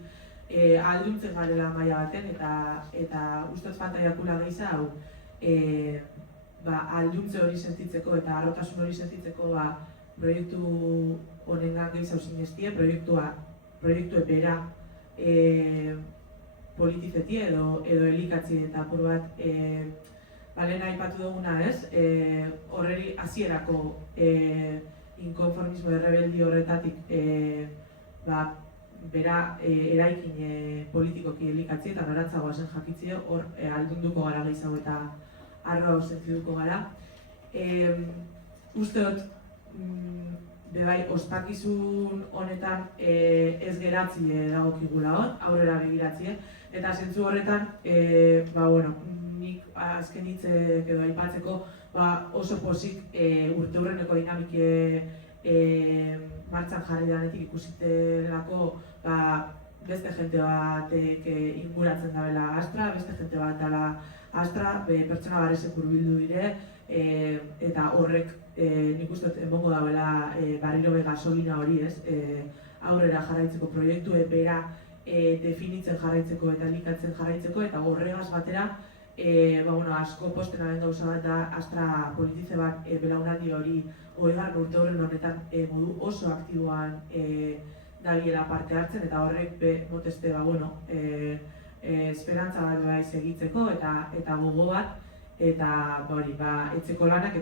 alduntzen garela maila baten eta uste dut fantaiakula gehiza hau alduntze hori sentitzeko eta harrotasun hori sentitzeko proiektu honengan gehiza sinestie, proiektu bera politizeti edo elikatzi eta apur bat lehen aipatu duguna ez, horreri hasierako inkonformismo errebeldi horretatik bera eraikin politikoki elikatzi eta noratzagoa zen jakitzio hor aldunduko gara gehiago eta arroa sentiduko gara. Uste dut bebai, ospakizun honetan ez geratzi dagokigula hor, aurrera begiratzie. Eta zentzu horretan, nik azken hitzek edo aipatzeko oso pozik urte hurreneko dinamike martxan jarri danetik ikusitelako beste jente batek inguratzen dabela Astra, beste jente bat dela Astra, pertsona garezek hurbildu dire eta horrek nik uste dut emongo dauela barriro gasolina hori ez, aurrera jarraitzeko proiektu bera definitzen jarraitzeko eta elikatzen jarraitzeko eta horregaz batera asko posten aben gauza bat da Astra politize bat belaunaldi hori 20. urte horren honetan modu oso aktiboan dabiela parte hartzen eta horrek moteste esperantza bat bai segitzeko eta gogo bat eta etzeko lanak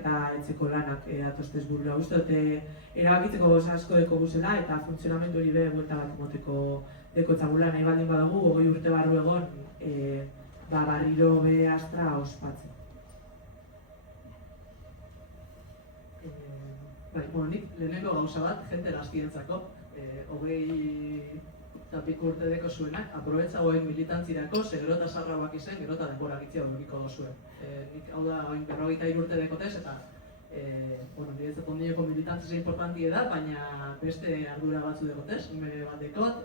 atostez burua. Uste dute erabakitzeko goza asko deko guzela eta funtzionamendu hori buelta bat moteko deko txagula nahi baldin badagu 20 urte barru egon barriro be Astra ospatzen. Nik lehenengo gauza bat, jente gaztientzako, 20 eta piko urte deko zuenak, aprobetzagoen militantzirako, ze gero eta sarra bak izen, gero eta denborak itzia horiko zuen. Nik hau da, 40 urte dekotez, eta niretzat ondineko militantzia importantie da, baina beste ardura batzu dekotez, ume bat dekot,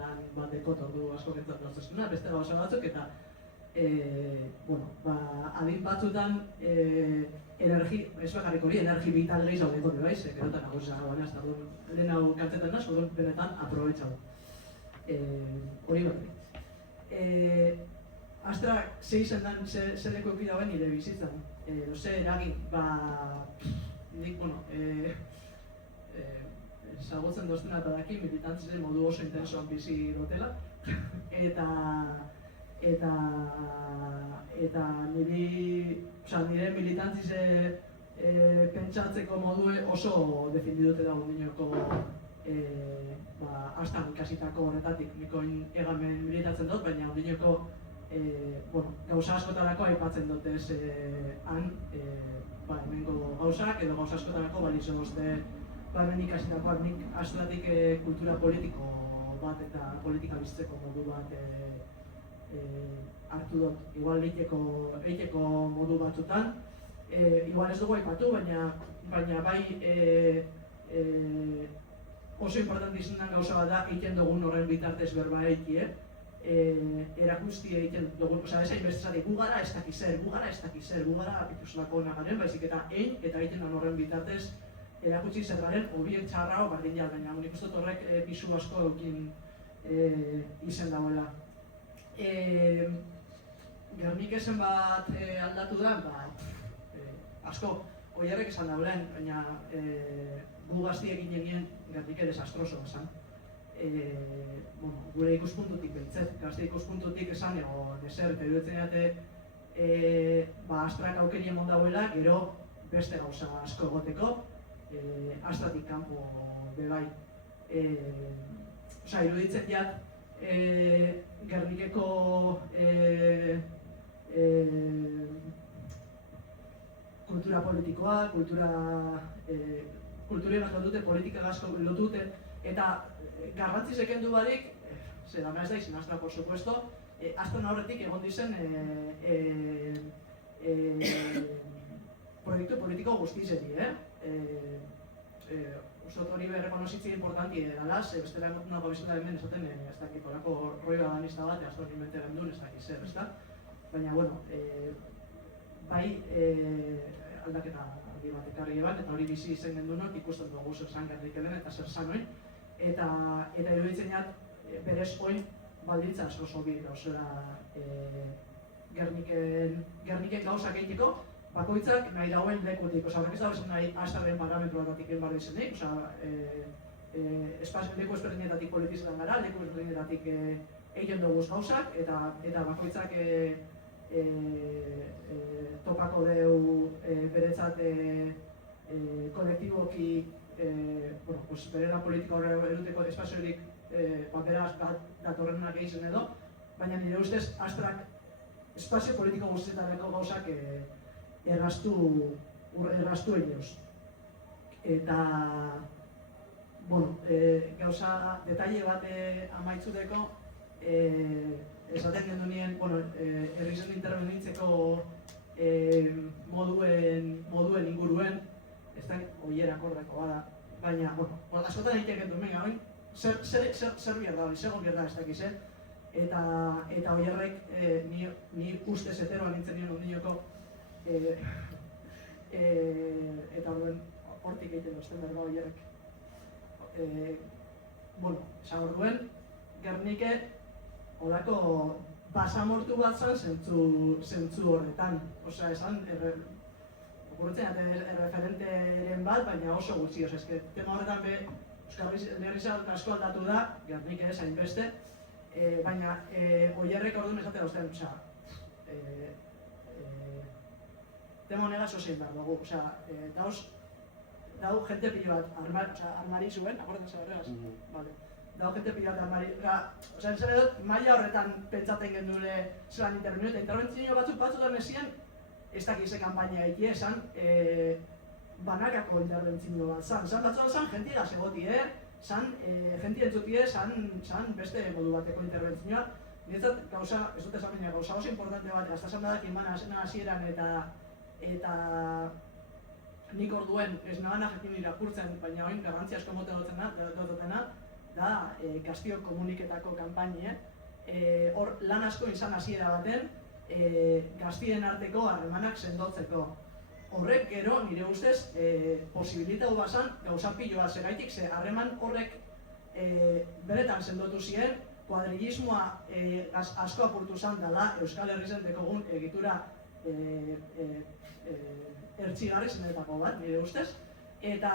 lan bat dekot ordu asko gentzat noztezuna, beste gauza batzuk, eta adin batzutan ez bakarrik hori, energi vital gehi zaudeko bebaiz, gero eta nagoza gagoena, ez da lehen hau kantetan da, zordun benetan aprobetxau. Hori bat. Astra zei zendan zeleko eukida nire bizitzan. Ze eragin, nik, zagotzen doztena eta daki militantzien modu oso intensoan bizi dotela. Eta nire militantzize pentsatzeko modue oso defendidute dago dinoko Astan ikasitako horretatik nikoin egamen militatzen dut, baina ondineko gauza askotarako aipatzen dut ez hemengo gauzak edo gauza askotarako balizo dozte hemen ikasitakoak nik Astratik kultura politiko bat eta politika bizitzeko modu bat hartu dut, igual eiteko modu batzutan. Igual ez dugu aipatu, baina bai oso importante izunan gauza bat da egiten dugun horren bitartez berba eikie. Erakusti egiten dugun, ez hainbeste gu gara ez dakizer, gu gara apituzelako nagaren, baizik eta eta egiten dugun horren bitartez erakutsi zer garen, obien txarra bardin jal, baina nik uste horrek pisu asko eukin izen dagoela. Gernik ezen bat aldatu da, asko, Oierrek esan daulen, baina gu gaztiek ginen Gernike desastroso esan. Gure ikuspuntutik behitzet, gazte ikuspuntutik esan egon ezer, peruetzen jate Astrak aukerien mondauela, gero beste gauza asko egoteko, Astratik kanpo bebai. Iruditzen jat, Gernikeko kultura politikoa, kulturera lotute, politika asko lotute, eta garrantzi sekendu barik, zer dana ez da izan Astra, por supuesto, Astran aurretik egon dizen proiektu politiko guztizeri, Uste hori rekonozitzi importanti edala, bestela nago bizita hemen esaten ez dakit horako roio adanista bat, ez hori mente gendun, ez dakit zer, ez da? Baina, bueno, bai aldaketa argi bat ekarri bat, eta hori bizi izen gendunok ikusten dugu zer zan Gernik den eta zer zan oin. Eta iruditzen jat, berez oin baldintza oso bi gauzera Gerniken gauzak egiteko, bakoitzak nahi dauen lekutik, horrek ez da bezen nahi Astraren parametroetatik egin behar izanik, leku ezberdinetatik politizetan gara, leku ezberdinetatik egin dugu gauzak, eta bakoitzak topako deu beretzat kolektiboki berera politika horre eruteko espaziorik beraz datorrenak egiten edo, baina nire ustez Astrak espazio politiko guztietareko gauzak erraztu eginoz. Eta, gauza detaile bat amaitzuteko, esaten genuen, herri zen intervenitzeko moduen inguruen, ez da oiera akordako bada, baina, askotan egiteak entu menga, zer behar da, segon behar da ez dakiz, eta oierrek ni ustez heteroan nintzen nion ondinoko, eta hortik egiten duzten berba oierrek. Esan orduen, Gernike holako basamortu bat zan zentzu horretan. Osea, esan, okurritzen erreferenteren bat, baina oso gutxi. Tema horretan Euskal Herria asko aldatu da, Gernike ez hainbeste, baina oierrek orduan esatea duzten, tema honega zozein behar dugu, dau jente pilo bat armari zuen, akordatzen zaberregaz? Dau jente pilo bat armari, esan dut, maila horretan pentsaten gendule zelan intervenu, eta interventzio batzutan ezien, ez dakizze kampaina egitea esan, banakako interventzio bat zan. Zan batzuan zan, jentia segoti, zan, jentia entzutie, zan beste modu bateko interventzioa. Niretzat, gauza, ez dut esan baina, gauza oso importante bat, azta esan dadak inbana hasieran eta nik orduen ez nabana jekin irakurtzen, baina oin garrantzia asko moten dutena, da Gaztio komuniketako kanpainie. Hor lan asko izan hasiera baten, gaztien arteko harremanak sendotzeko. Horrek gero, nire ustez, posibilitatu bazan gauza piloa zeraitik, ze harreman horrek beretan sendotu ziren, kuadrillismoa asko apurtu zan dela Euskal Herrizen dekogun egitura ertxigarri zenetako bat, nire ustez, eta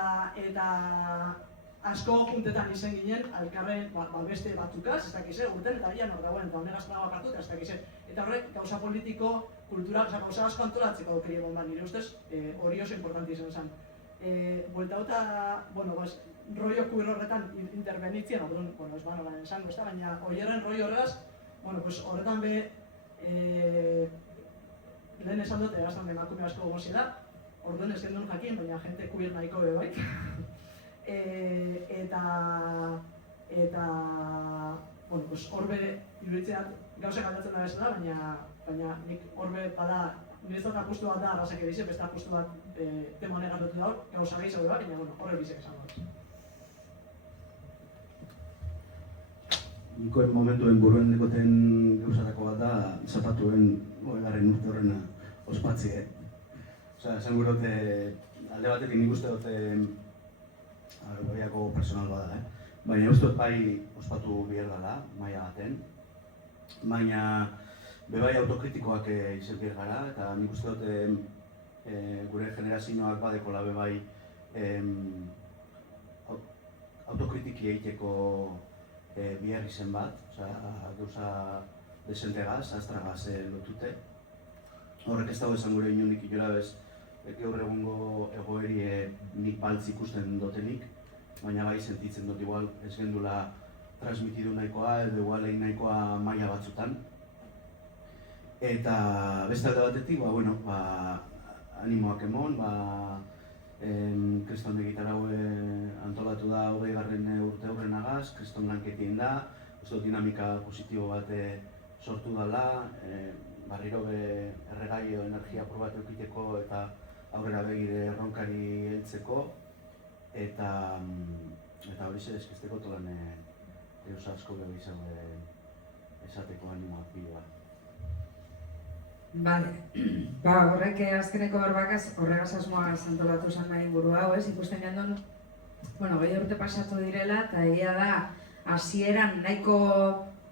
asko juntetan izen ginen, alkarren beste batzukaz, ez dakize, urten eta bilan hor dagoen, eta honegaz nagoak hartu, ez dakize. Eta horrek, gauza politiko, kultura, gauza asko antolatzeko aukeri egon bat, nire ustez, hori oso importanti izan zen. Bueltauta, rollo kuir horretan intervenitzien, ez banola esango, ez da, baina oierren rollo horregaz, horretan be, lehen esan dute, egaztan emakume asko gozila, orduen ez gendun jakin, baina jente kuir nahiko bebai. Eta horbe iruritzean gauzak aldatzen da bezala, baina nik horbe bada, niretzat apustu bat da arrazak ebize, beste apustu bat tema honegan dutu da hor, gauza gehi zaude bat, baina horre bizek esan dut. Nikoen momentuen buruen dekoten gauzatako bat da, zapatuen garren urte horrena ospatzie. Esan gure dute, alde batetik nik uste dute goiako personal bada, baina uste dut bai ospatu behar dela, maila baten. Baina bebai autokritikoak izan gara, eta nik uste dut gure generazioak badekola bebai autokritiki egiteko bihar izen bat, gauza desentegaz, astragaz lotute. Horrek ez dago esan gure inundik inola bez, gaur egungo egoeri nik baltz ikusten dutenik, baina bai sentitzen dut igual ez gendula transmitidu nahikoa edo igual egin nahikoa maila batzutan. Eta beste alde batetik, animoak emon, kriston egitarau antolatu da 20. urte horrenagaz, kriston lanketien da, uste dinamika positibo bat sortu dela, barriro erregai edo energia probat eukiteko eta aurrera begire erronkari heltzeko, eta hori zer eskizteko tolan eus asko beho izan esateko animoak bidea. Bale, horrek azkeneko berbakaz horregaz asmoagaz antolatu zen nahi inguru hau, ikusten gendun, 20 urte pasatu direla, eta egia da, hasieran nahiko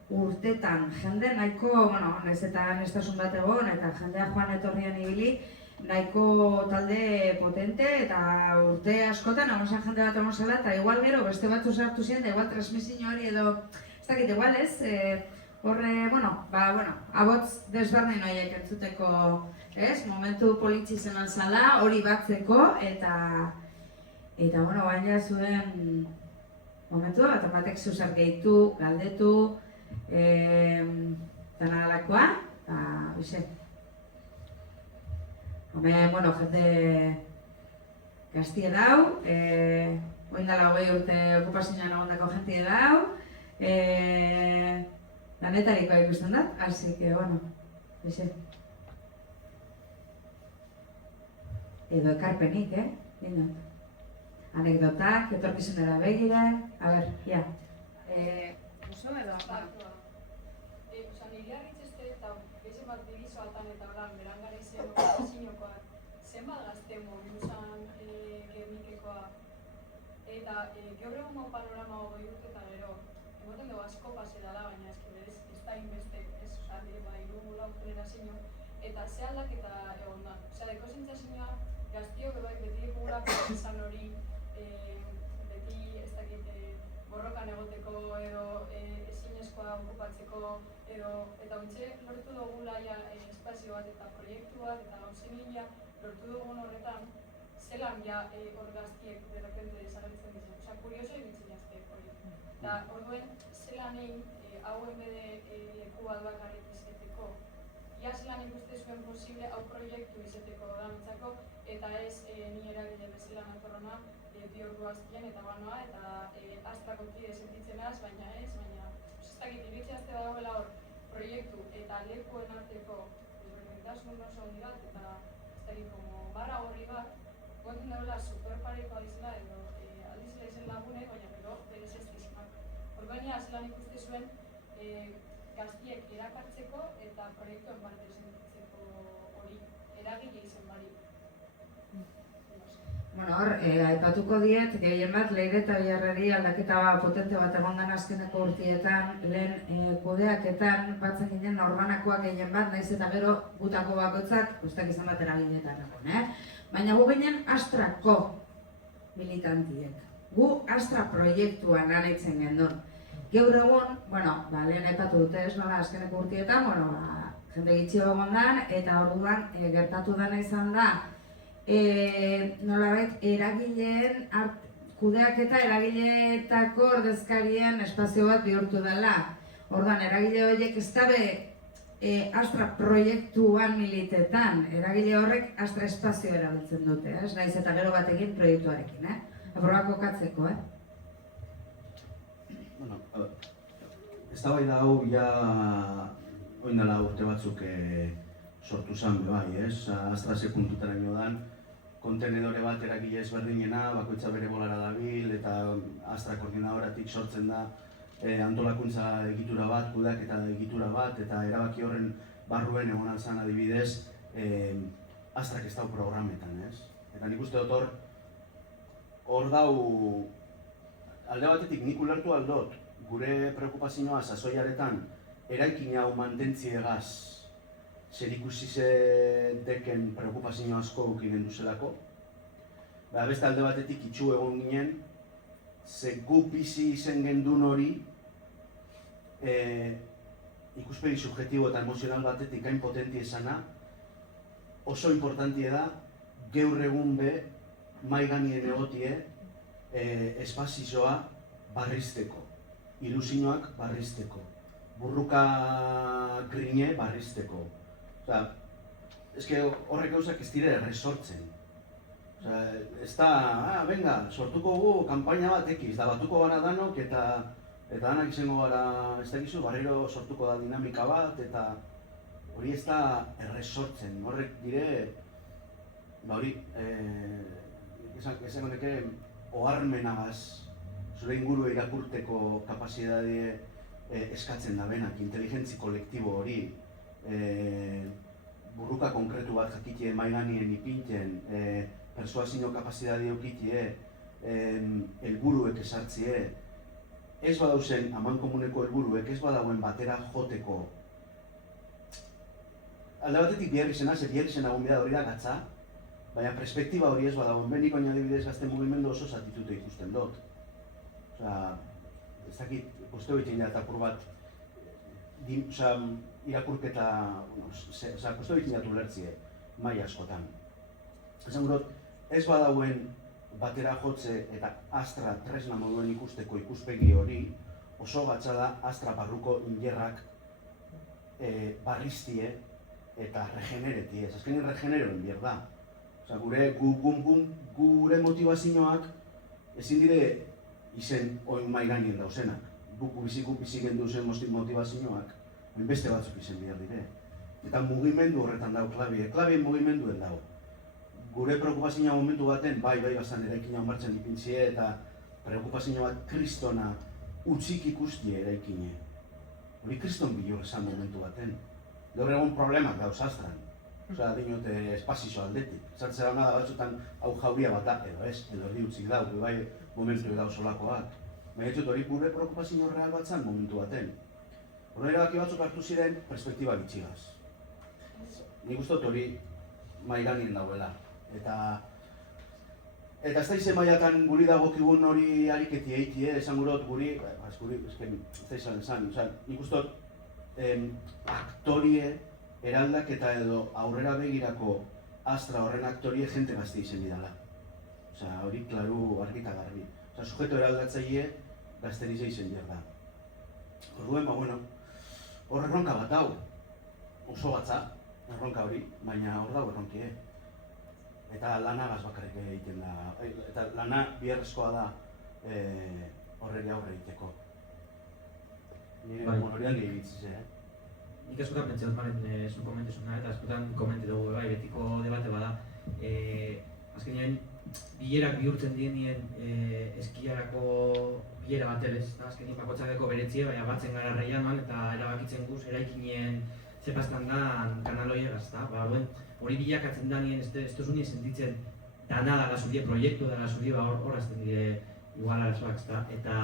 urtetan, jende nahiko, nahiz eta anestasun bat egon, eta jendea joan etorrian ibili, nahiko talde potente, eta urte askotan, egon zen jende bat egon zela, eta igual gero beste batzu sartu ziren, eta igual transmisin hori edo, ez dakit, igual ez, horre, abotz desberdin horiek entzuteko, momentu politxi zen alzala, hori batzeko, eta baina zuen momentu bat, batek zuzar gehitu, galdetu, dena galakoa, bize. Jende gaztie dau, oindala 20 urte okupazioan egondako jentie dau, lanetarikoa ikusten dat, así que, bize. Edo ekarpenik, dindot. Anekdotak, etorkizunera begire, ja. Oso edo? Nire harritzeste eta gehien bat dibizoatan eta berangara izan okupaziokoak zenbat gazte mobiluzan gemikekoa eta gaur egun panorama 20 urte eta gero emoten dugu asko pase dela, baina ez da inbeste, hiru generazio eta ze aldaketa egon da. Deko zentzazioa gaztiok beti gura izan hori beti ez dakit borrokan egoteko edo ezinezkoa okupatzeko eta ontxe lortu dugula espazio bat eta proiektu bat eta gauzimila lortu dugun horretan zelan hor gaztiek derrepente desagertzen dizen. Kurioso egitzen jazte hori. Eta orduen zelan egin hau enbede leku bat bakarrik izeteko. Ia zelan ikuste zuen posible hau proiektu izeteko dantzako eta ez ni eragile bezala natorrona bi ordu azkien eta banoa eta astrako kide sentitzenaz, baina ez iritziazte dagoela hor proiektu eta lekuen arteko desberdintasun oso handi bat eta barra gorri bat gontun dagoela superparekoa izela edo aldizela izen lagune, baina gero berez ez dizimak. Orduania zelan ikuste zuen gaztiek erakartzeko eta proiektuen parte sentitzeko hori eragile izen bari. Hor, aipatuko diet, gehien bat, Leire eta Biarrari aldaketa potente bat egon den azkeneko urtietan, lehen kudeaketan batzen ginen norbanakoak gehien bat, nahiz eta gero gutako bakoitzak, ustak izan bat eragiletan egon, Baina gu ginen Astrako militantiek. Gu Astra proiektuan anitzen gendun. Gaur egun, lehen aipatu dute ez nola azkeneko urtietan, jende gitxio egon den, eta orduan gertatu dena izan da, nolabait eragileen kudeaketa eragileetako ordezkarien espazio bat bihurtu dela. Orduan, eragile horiek ez dabe Astra proiektuan militetan, eragile horrek Astra espazio erabiltzen dute, nahiz eta gero bat egin proiektuarekin, aproba kokatzeko, Ez da bai da hau ja oindala urte batzuk sortu zen bai, Astra ze puntutara dan, kontenedore bat eragile ezberdinena, bakoitza bere bolara dabil eta Astra koordinadoratik sortzen da antolakuntza egitura bat, kudeaketa egitura bat eta erabaki horren barruen egon altzan adibidez Astrak ez dau programetan, Eta nik uste dut hor dau alde batetik nik ulertu aldot gure preokupazioa sasoiaretan eraikin hau mantentziegaz zer ikusi deken preokupazio asko ukinen duzelako. Beste alde batetik itxu egon ginen, ze gu bizi izen gendun hori ikuspegi subjektibo eta emozional batetik hain potenti esana, oso importantie da gaur egun be mai gainien egotie espazioa barrizteko, ilusioak barrizteko, burruka grine barrizteko. Horrek gauzak ez dire erresortzen. Ez da, venga, sortuko gu kanpaina bat ekiz, da batuko gara danok eta danak izango gara, ez da gizu, barriro sortuko da dinamika bat eta hori ez da erresortzen. Horrek dire, hori, esango deke, oharmenagaz, zure inguru irakurteko kapazidade eskatzen da benak, inteligentzi kolektibo hori, burruka konkretu bat jakitie maiganien ipinten, persuasio kapazidade eukitie, helburuek esartzie, ez badauzen amankomuneko helburuek, ez badauen batera joteko. Alde batetik bihar izena, ze bihar izena hori da gatza, baina perspektiba hori ez badauen, benik oina adibidez gazte mugimendu oso zatitute ikusten dut. Ez dakit, guzteo egiten da eta apur bat, irakurketa, guzteo egiten datu lertzie, mai askotan. Esan gurot, ez badauen batera jotze eta Astra tresna moduen ikusteko ikuspegi hori, oso gatza da Astra barruko ingerrak barriztie eta regeneretie, azkenin regeneroen bier da. Gure motivazioak ezin dire izen oin mai gainien dauzenak. Guk bizi gendu zen motivazioak, beste batzuk izen bier dire. Eta mugimendu horretan dau klabien mugimenduen dau. Gure preokupazioa momentu baten, bai bazan eraikina onbartzen ipintzie eta preokupazioa bat kristona utzik ikustie eraikine. Hori kriston bilur esan momentu baten. Gaur egun problemak dauz Astran. Dinote espazio aldetik. Zartzera hona da batzutan hau jauria bat edo ez, edo erdi utzik dau, bai momentu edau solakoak. Baina hori gure preokupazio real bat zan momentu baten. Horre erabaki batzuk hartu ziren perspektiba bitxigaz. Nik ustot hori maiganien dauela. Eta ez da izen maiatan guri dagokigun hori ariketi eitie, esan gurot guri, ez da izan, nik ustot aktorie eraldaketa edo aurrera begirako Astra horren aktorie jente gazte izen didala. Hori klaru argita garbi. Sujeto eraldatzaile gazterize izen da. Orduen, hor erronka bat hau, oso batza, erronka hori, baina hor dago erronkie. Eta lanagaz bakarrik egiten da, eta lana biharrezkoa da horregi aurre egiteko. Nire hori handi egitzize, Nik askotan pentsatzen maren zuen komentezuna eta askotan komente dugu betiko debate bada. Azkenean, bilerak bihurtzen dienien eskiarako bilera bat ere, azkenean bakotzakeko beretzie, baina batzen gara reiaman eta erabakitzen guz eraikinien zepaztan da kanaloiegaz, hori bilakatzen da nien ez duzunien sentitzen dana dara zurie, proiektu dara zurie, hor azten dire igual arazoak, eta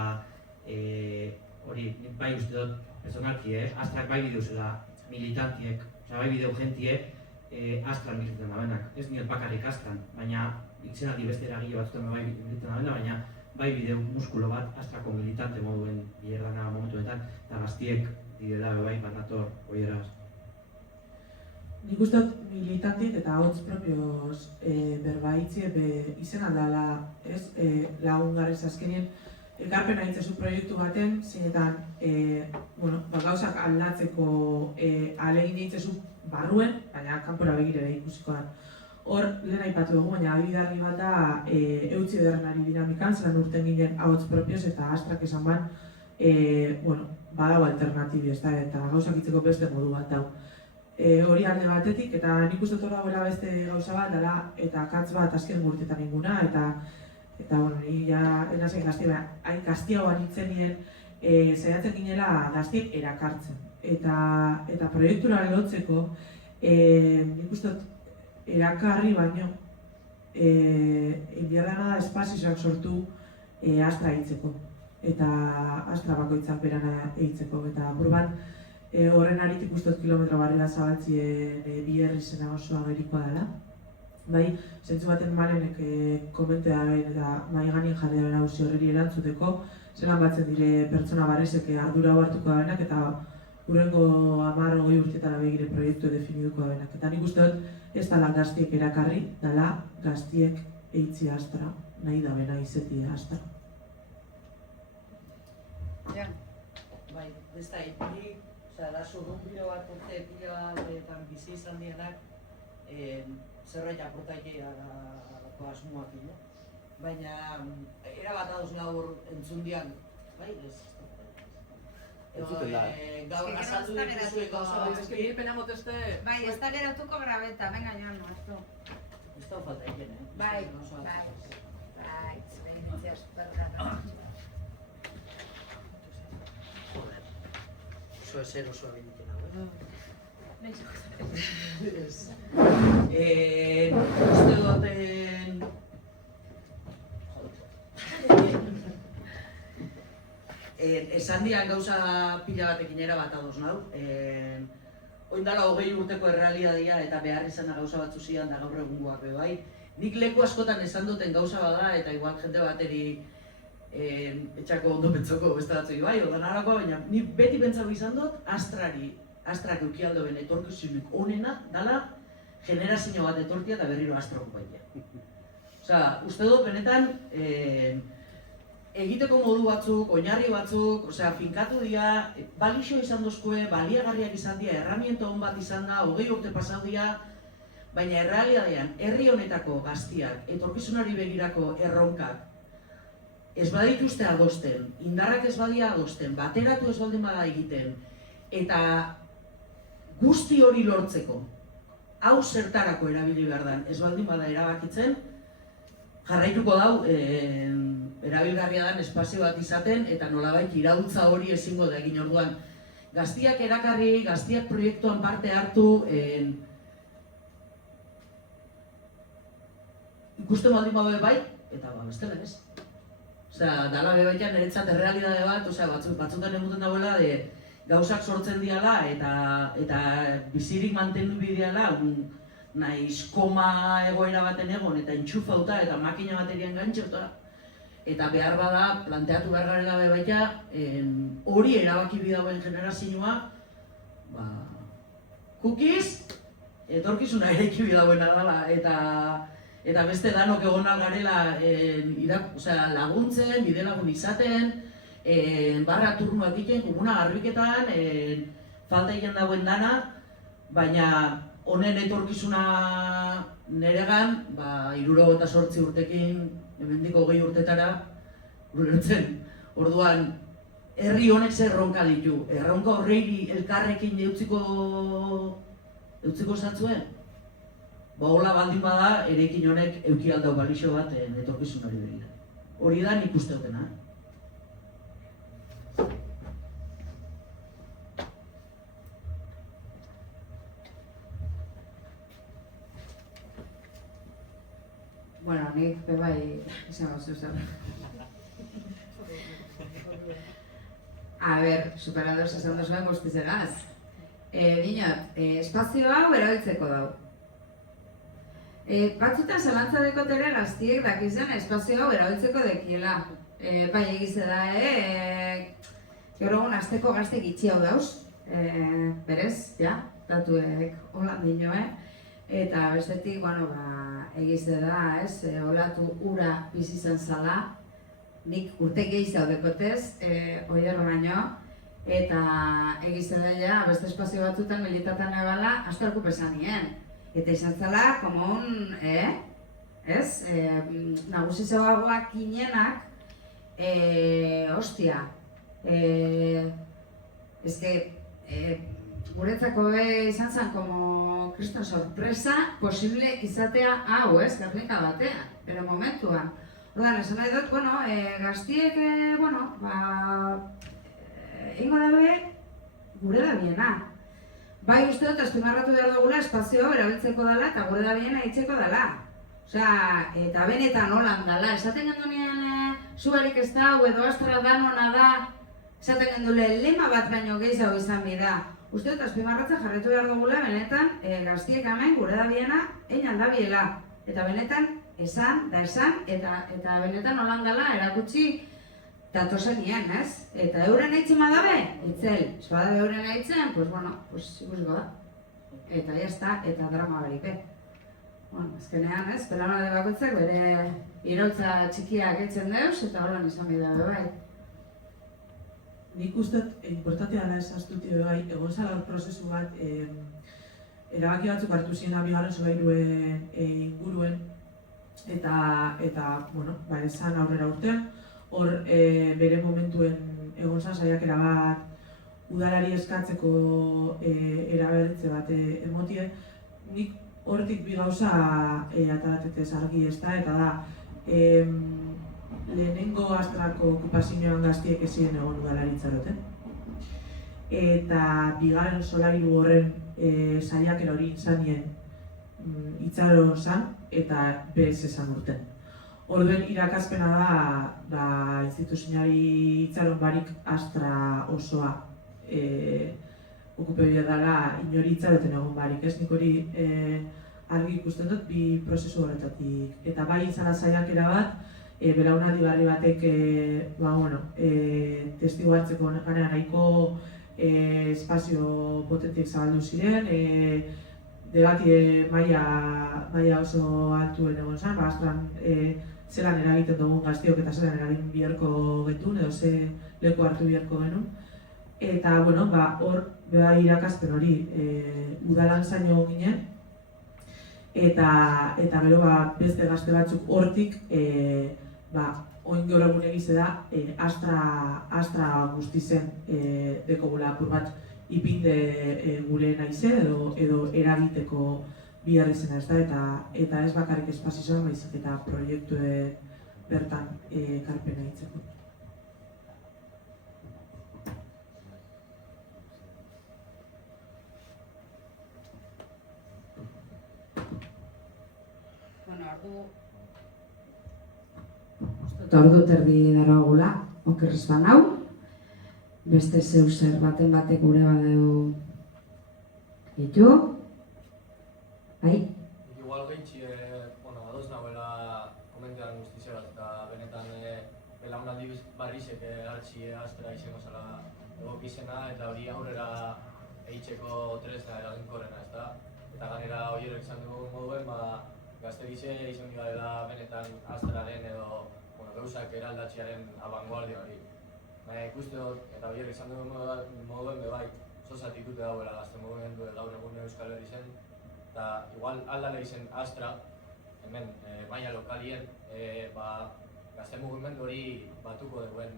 hori bai uste dut personalki, Astrak bai bideu zela militantiek, bai bideu gentiek Astran militan da benak, ez niot bakarrik Astran, baina itzenaldi beste eragile batzutan bai militan da benak, baina bai bideu muskulo bat Astrako militante moduen bierdana momentuetan, eta gaztiek direla bai bat nator oieraz. Nik uste dut militantiek eta hotz propioz berbaitzie izen aldala, lagun garez azkenien ekarpena hitzezu proiektu baten, zeinetan gauzak aldatzeko alegin hitzezu barruen, baina kanpora begire ikusiko da. Hor, lehen aipatu dugu, baina abidarri bat da eutzi ederrenari dinamikan, zelan urten ginen hotz propioz eta Astrak esan ban, badago alternatibi, eta gauzak hitzeko beste modu bat dau. Hori alde batetik, eta nik uste dut horra beste gauza bat dela, eta katz bat azken urtetan inguna, eta enazen gaztia, hain gaztia hau anitzen nien, zaiatzen ginela gaztiek erakartzen. Eta proiektura lotzeko, nik uste dut erakarri baino, indiadana da espazioak sortu Astra hitzeko, eta Astra bakoitzak berana hitzeko, eta apur bat, Horren aritik uste dut kilometro barrera zabaltzien biher izena oso agerikoa dela. Bai, zentzu baten Malenek komentea eta mai ganin jarri da nagusi horreri erantzuteko, zelan batzen dire pertsona barrizek ardura hartuko denak eta hurrengo 10-20 urtetara begire proiektu definituko denak. Eta nik uste dut ez dela gaztiek erakarri, dela gaztiek eitzia astra, nahi da bena izetia astra. Ja, bai, ez da, ni, da zurrun pilo bat urte pilo batetan bizi izan dienak zerbait aportaitea dalako asmoak, no? Baina, erabat ados gaur entzundian, bai, ez? Entzuten da, Gaur azaldu dituzue gauza bat, Eske nire pena moteste... Bai, ez da geratuko grabeta, venga joan, maztu. ez da falta egin, Bai, zure iritzia supergarra. Oso ezer oso abinditzen hau, uste duten... Esan dian gauza pila batekin erabat ados nau. Oindala 20 urteko errealitatea eta behar izana gauza batzu zian da gaur egungoak be bai. Nik leku askotan esan duten gauza bada eta igual jente bateri etxako ondo pentsoko beste batzuk bai, ordenarako, baina ni beti pentsatu izan dut Astrak eukialdoen etorkizunik onena dala generazio bat etortia eta berriro Astroko baitea. Osea, uste dut benetan egiteko modu batzuk, oinarri batzuk, osea, finkatu dira, balixo izan dozkue, baliagarriak izan dira, herramienta hon bat izan da, 20 urte pasau dira, baina errealitatean, herri honetako gaztiak, etorkizunari begirako erronkak, ez badituzte adosten, indarrak ez badia adosten, bateratu ez baldin bada egiten, eta guzti hori lortzeko, hau zertarako erabili behar den, ez baldin bada erabakitzen, jarraituko dau, erabilgarria den espazio bat izaten eta nolabait iraultza hori ezingo da egin orduan. Gaztiak erakarri, gaztiak proiektuan parte hartu, ikusten baldin badu bai, eta bestela ez. Osea, dala bebaitan niretzat errealitate bat, osea, batzutan emuten dagoela gauzak sortzen diala eta bizirik mantendu bideala, nahiz koma egoera baten egon eta entxufauta eta makina baterian gantxauta. Eta behar bada, planteatu behar garela bebaita, hori erabaki bidauen generazioa, kukiz, etorkizuna eraiki bidauena dela, eta beste danok egon garela laguntzen, bide lagun izaten, barra turnuak egiten, komuna garbiketan, falta egin dagoen dana, baina honen etorkizuna neregan, 68 urtekin, hemendik 20 urtetara, ulertzen. Orduan, herri honek zer erronka ditu. Erronka horregi elkarrekin eutziko zatzuen? Hola baldin bada, erekin honek euki aldau balixo bat etorkizunari begira. Hori da nik uste dutena. Bueno, nik bebai izango zuzen. A ber, superados esan duzuen guztizegaz. Dinot, espazio hau erabiltzeko dau. Batzutan zelantza dekot ere gaztiek dakizen espazio hau erabiltzeko dekiela. Bai egize da, gaur egun azteko gaztek itxi hau dauz. Berez, ja, datuek holan dino, Eta bestetik, bueno, egize da, olatu ura bizi zen zala, nik urte gehiz daudekotez, oierro baino, eta egize da, ja, beste espazio batzutan militatan ebala, asko erkupesan nien. Eta izan zela, como un, nagusi zegoagoak inenak, hostia, guretzako izan zen, como kriston sorpresa, posible izatea hau, gernika batean, bere momentuan. Ordan, esan nahi dut, gaztiek, ingo dabe, gure da biena. Bai uste dut, azpimarratu behar dugula espazioa erabiltzeko dela eta gure da biena hitzeko dela. Osea, eta benetan holan dela, esaten gendunean zubarik ez da, edo astra danona da, esaten gendule lema bat baino gehiago izan bida. Uste dut azpimarratzen jarraitu behar dugula benetan gaztiek hemen gure dabiena einan dabiela. Eta benetan esan eta benetan holan dela erakutsi datozenien, ez? Eta euren eitzen badabe, itzel. Ez badabe euren eitzen, pues bueno, ikusiko da. Eta jazta, eta drama beripe. Bueno, azkenean, ez? Belaunaldi bakoitzak bere iraultza txikiak etzen deuz, eta holan izan bidea bai. Nik uste importantea dela esaztuti bai, egon zala prozesu bat, erabaki batzuk hartu ziren bigarren solairuen inguruen, eta bueno, esan aurrera urtean, hor bere momentuen egon zan saiakera bat udalari eskatzeko eraberritze bat emotie, nik hortik bi gauza ataratetez argi ez da, eta da, lehenengo astrako okupazioan gaztiek ezien egon udalaritzaroten. Eta bigarren solairu horren saiakera hori izanien itxaron zan eta bez esan urten. Orduen irakazpena da instituzionari itxaron barik astra osoa okupabia dela inori itxaroten egon barik. Ez nik hori argi ikusten dut bi prozesu horretatik. Eta bai izan saiakera bat, belaunaldi berri batek testigu hartzeko ganera nahiko espazio potentik zabaldu ziren, debati maila oso altuen egon zen, astran zelan eragiten dugun gaztiok eta zelan eragin biharko getun edo ze leku hartu biharko genuen. Eta hor irakazpen hori udalan zaino ginen, eta gero beste gazte batzuk hortik oin gaur egun egize da astra guztizen dekogula apur bat ipinde gure naizen edo eragiteko bihar izena ez da, eta ez bakarrik espazioan baizik eta proiektue bertan karpena hitzeko. Ordu terdi daragula, okerrez banau. Beste zeu zer baten batek gure badeu ditu. Bai? Igual gehitxi, ados nagoela komentean guztizerat eta benetan belaunaldi barrizek hartxi astera izango zela egokizena eta hori aurrera eitzeko tresna eraginkorrena, ez da? Eta ganera hori izan dugu moduen, gazterize izan dira benetan asteraren edo gauzak eraldatzearen abanguardia hori. Ikuste dut, eta hori izan dugu moduen bai, sozat ikute dauela gazte mugimendu gaur egun Euskal Herri zen, eta igual aldale izen astra, hemen maila lokalien, gazte mugimendu hori batuko duen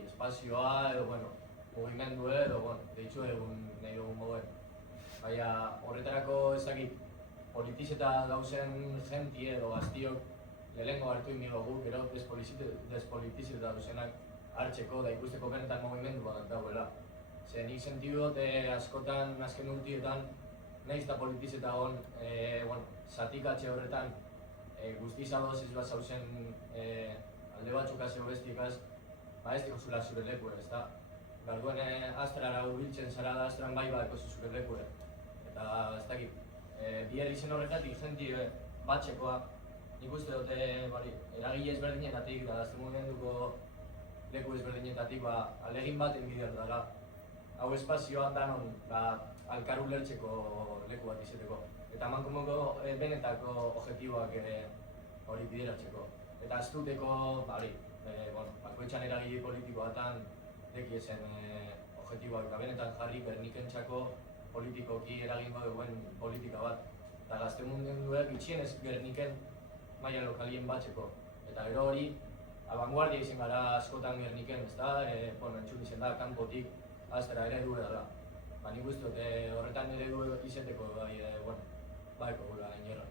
espazioa edo, mugimendu edo, deitzu egun nahi dugun moduen. Baina horretarako ezakit, politizeta gauzen jentie edo gaztiok lehenko hartu inigogu, gero despolitizeta duzenak hartzeko da ikusteko benetan mugimendu bat dauela. Zer nik sentidu dut askotan, azken urtietan, nahiz eta politizeta hon, zatikatxe horretan guztiz adoz ez bat zauzen alde batzuk azeo bestikaz, ez dikozula zure lekue, ez da? Garduen astrara hurbiltzen zara da astran bai bat ekozu zure lekue. Eta ez dakit, biher izen horretatik jenti batxekoa, nik uste dute eragile ezberdinetatik da gazte mugimenduko leku ezberdinetatik alegin bat enbideatu dara. Hau espazioa danon alkaru lertzeko leku bat izeteko. Eta mankomoko benetako objektiboak hori bideratzeko. Eta astuteko, bakoitzan eragile politiko batan deki ezen objektiboak eta benetan jarri Gernikentzako politikoki eragingo duen politika bat. Eta gazte mugimenduek itxienez Gerniken maila lokalien batzeko. Eta gero hori, abanguardia izan gara askotan Gerniken, ez da? Entzun izan da, kanpotik, aztera eredu edala. Nik uste dut horretan eredu izeteko baiko gula inerra.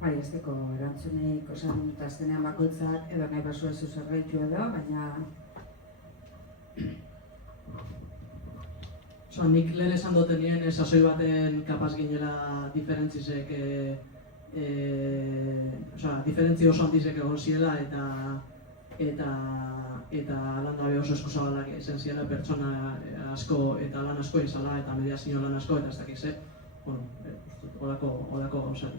Bai, ez deko erantzunik osan dut azkenean bakoitzak edo nahi baso ez zerbaitu edo, baina... Nik lehen esan duten nien sasoi baten kapaz ginela diferentzizek, diferentzi oso handizek egon ziela eta eta landabe oso eskuzabalak ezen ziela pertsona asko eta lan asko izala eta mediazio lan asko eta ez dakiz, holako gauzak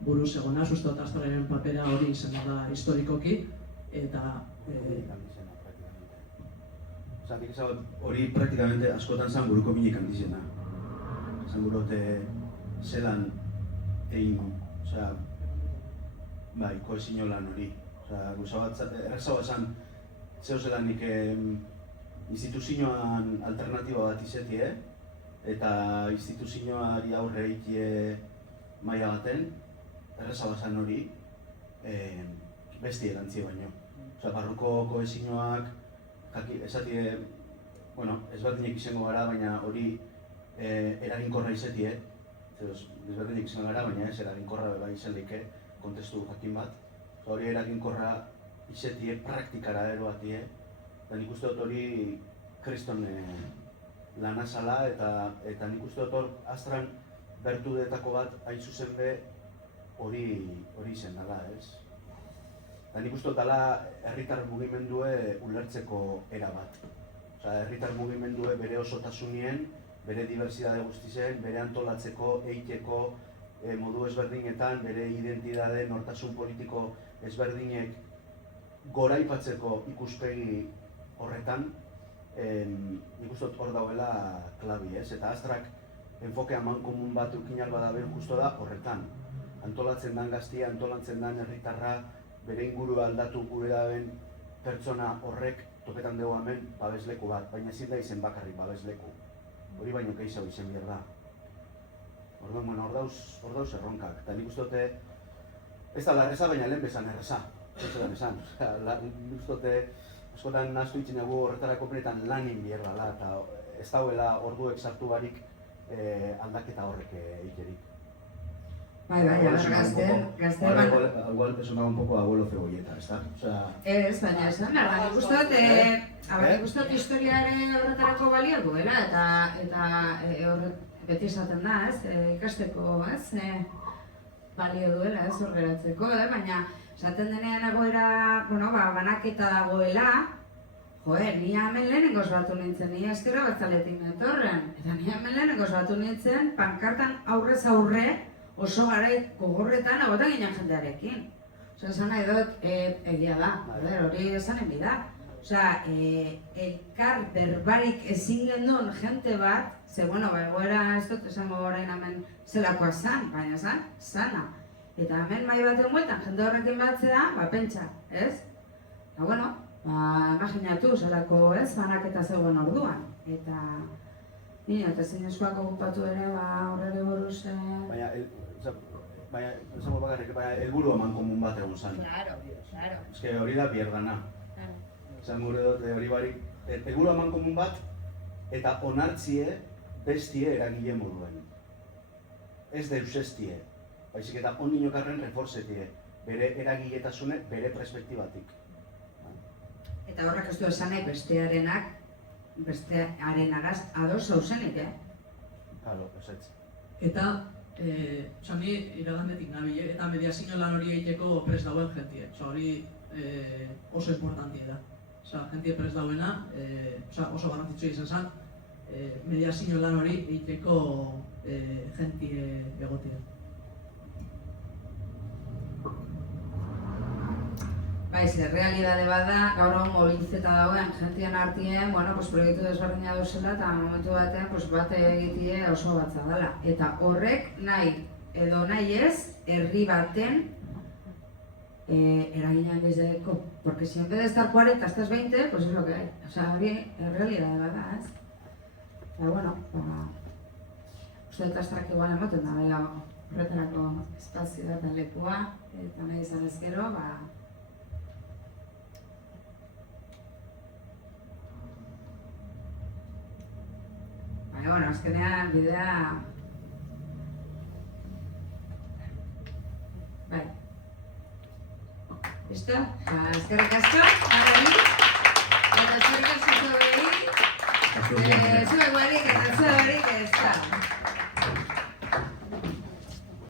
buruz egona, uste dut Astraren papera hori izan da historikoki eta hori praktikamente askotan zan buruko minik handizena. Zan burote zelan egin, bai, kohezinio lan hori. Errazagoa esan, zeo zelan nik instituzioan alternatiba bat izetie, eta instituzioari aurre egitie maila baten, errazagoa esan hori, besti erantzi baino. Barruko kohezinioak, esatie, ezberdinek izango gara, baina hori eraginkorra izetie, ezberdinek izango gara, baina ez eraginkorra bai izan leke, kontestu jakin bat. Hori eraginkorra izetie, praktikara eroatie, eta nik uste dut hori kriston lanazala, eta nik uste dut hor Astran bertudetako bat hain zuzen be hori izen dela, ez? Eta nik uste dut dela herritar mugimendue ulertzeko era bat. Herritar mugimendue bere osotasunien, bere diversidade guztizen, bere antolatzeko, eiteko, modu ezberdinetan, bere identidade, nortasun politiko ezberdinek goraipatzeko ikuspegi horretan, nik uste dut hor dauela klabi, ez? Eta Astrak enfoke amankomun bat eukinal badaben justo da horretan. Antolatzen dan gaztia, antolatzen dan herritarra, bere ingurua aldatu gure daben pertsona horrek topetan dugu hemen babesleku bat, baina ezin da izen bakarrik babesleku. Hori baino keixau izen behar da. Orduan, hor dauz erronkak, eta nik uste dute ez da larreza, baina lehen bezan erreza. Ez da esan. Nik uste dute askotan naztu itzen dugu horretarako benetan lanin behar dela, eta ez dauela orduek sartu barik aldaketa horrek eikerik. Bai, gazten... Igual sonaba un poco abuelo cebolleta, ez da? Ez, baina esan behar, nik uste dut historiaren horretarako balio duela, eta beti esaten da, ikasteko, balio duela, hor geratzeko, baina esaten denean egoera, banaketa dagoela, ni hemen lehenengoz batu nintzen, ni ezkerra batzaletik netorren, eta ni hemen lehenengoz batu nintzen, pankartan aurrez aurre, oso garai gogorretan agotan ginen jendearekin. Esan nahi dut, egia da, hori esanen bida. Elkar berbarik ezin gendun jente bat, ze, egoera ez dut esango orain hemen zelakoa zan, baina zan, sana. Eta hemen mai baten bueltan jende horrekin batzea, pentsa, ez? Imaginatu zelako, ez, banaketa zegoen orduan. Eta nire, eta zein eskuak okupatu ere, horrele buruz... Baina, esango bakarrik, helburu eman komun bat egon zan. Claro. Ez que hori da bierdana. Esan gure dut, hori barik, helburu eman komun bat, eta onartzie bestie eragile moduen. Ez deusestie, baizik eta on ninokarren reforzetie, bere eragiletasune, bere perspektibatik. Eta horrek ez du esan nahi bestearenagaz ados zauzenik, Claro, esetz. Eta, ni iragandetik nabile, eta mediazio lan hori egiteko prest dauen jentie. Hori oso importantia da. Jentie prest dauena, oso garrantzitsua izan zen, mediazio lan hori egiteko jentie egotea. Baiz, realidade bat da, gaur hon mobilizeta dauen jentien artien, proiektu desberdina duzela eta momentu batean bate egitie oso batza dela. Eta horrek nahi edo nahi ez, herri baten eraginan bizeko. Porque si en vez de estar 40 estás 20, pues es lo que hay. Hori realidade bat da, ez? Eta, uste dut Astrak igual emoten da, bela horretarako espazioa eta lekua, eta nahi izan ezkero, azkenean bidea... Bai. Listo? Eskerrik asko, eta eskerrik asko zuei, zuek barik eta zuek barik ez da.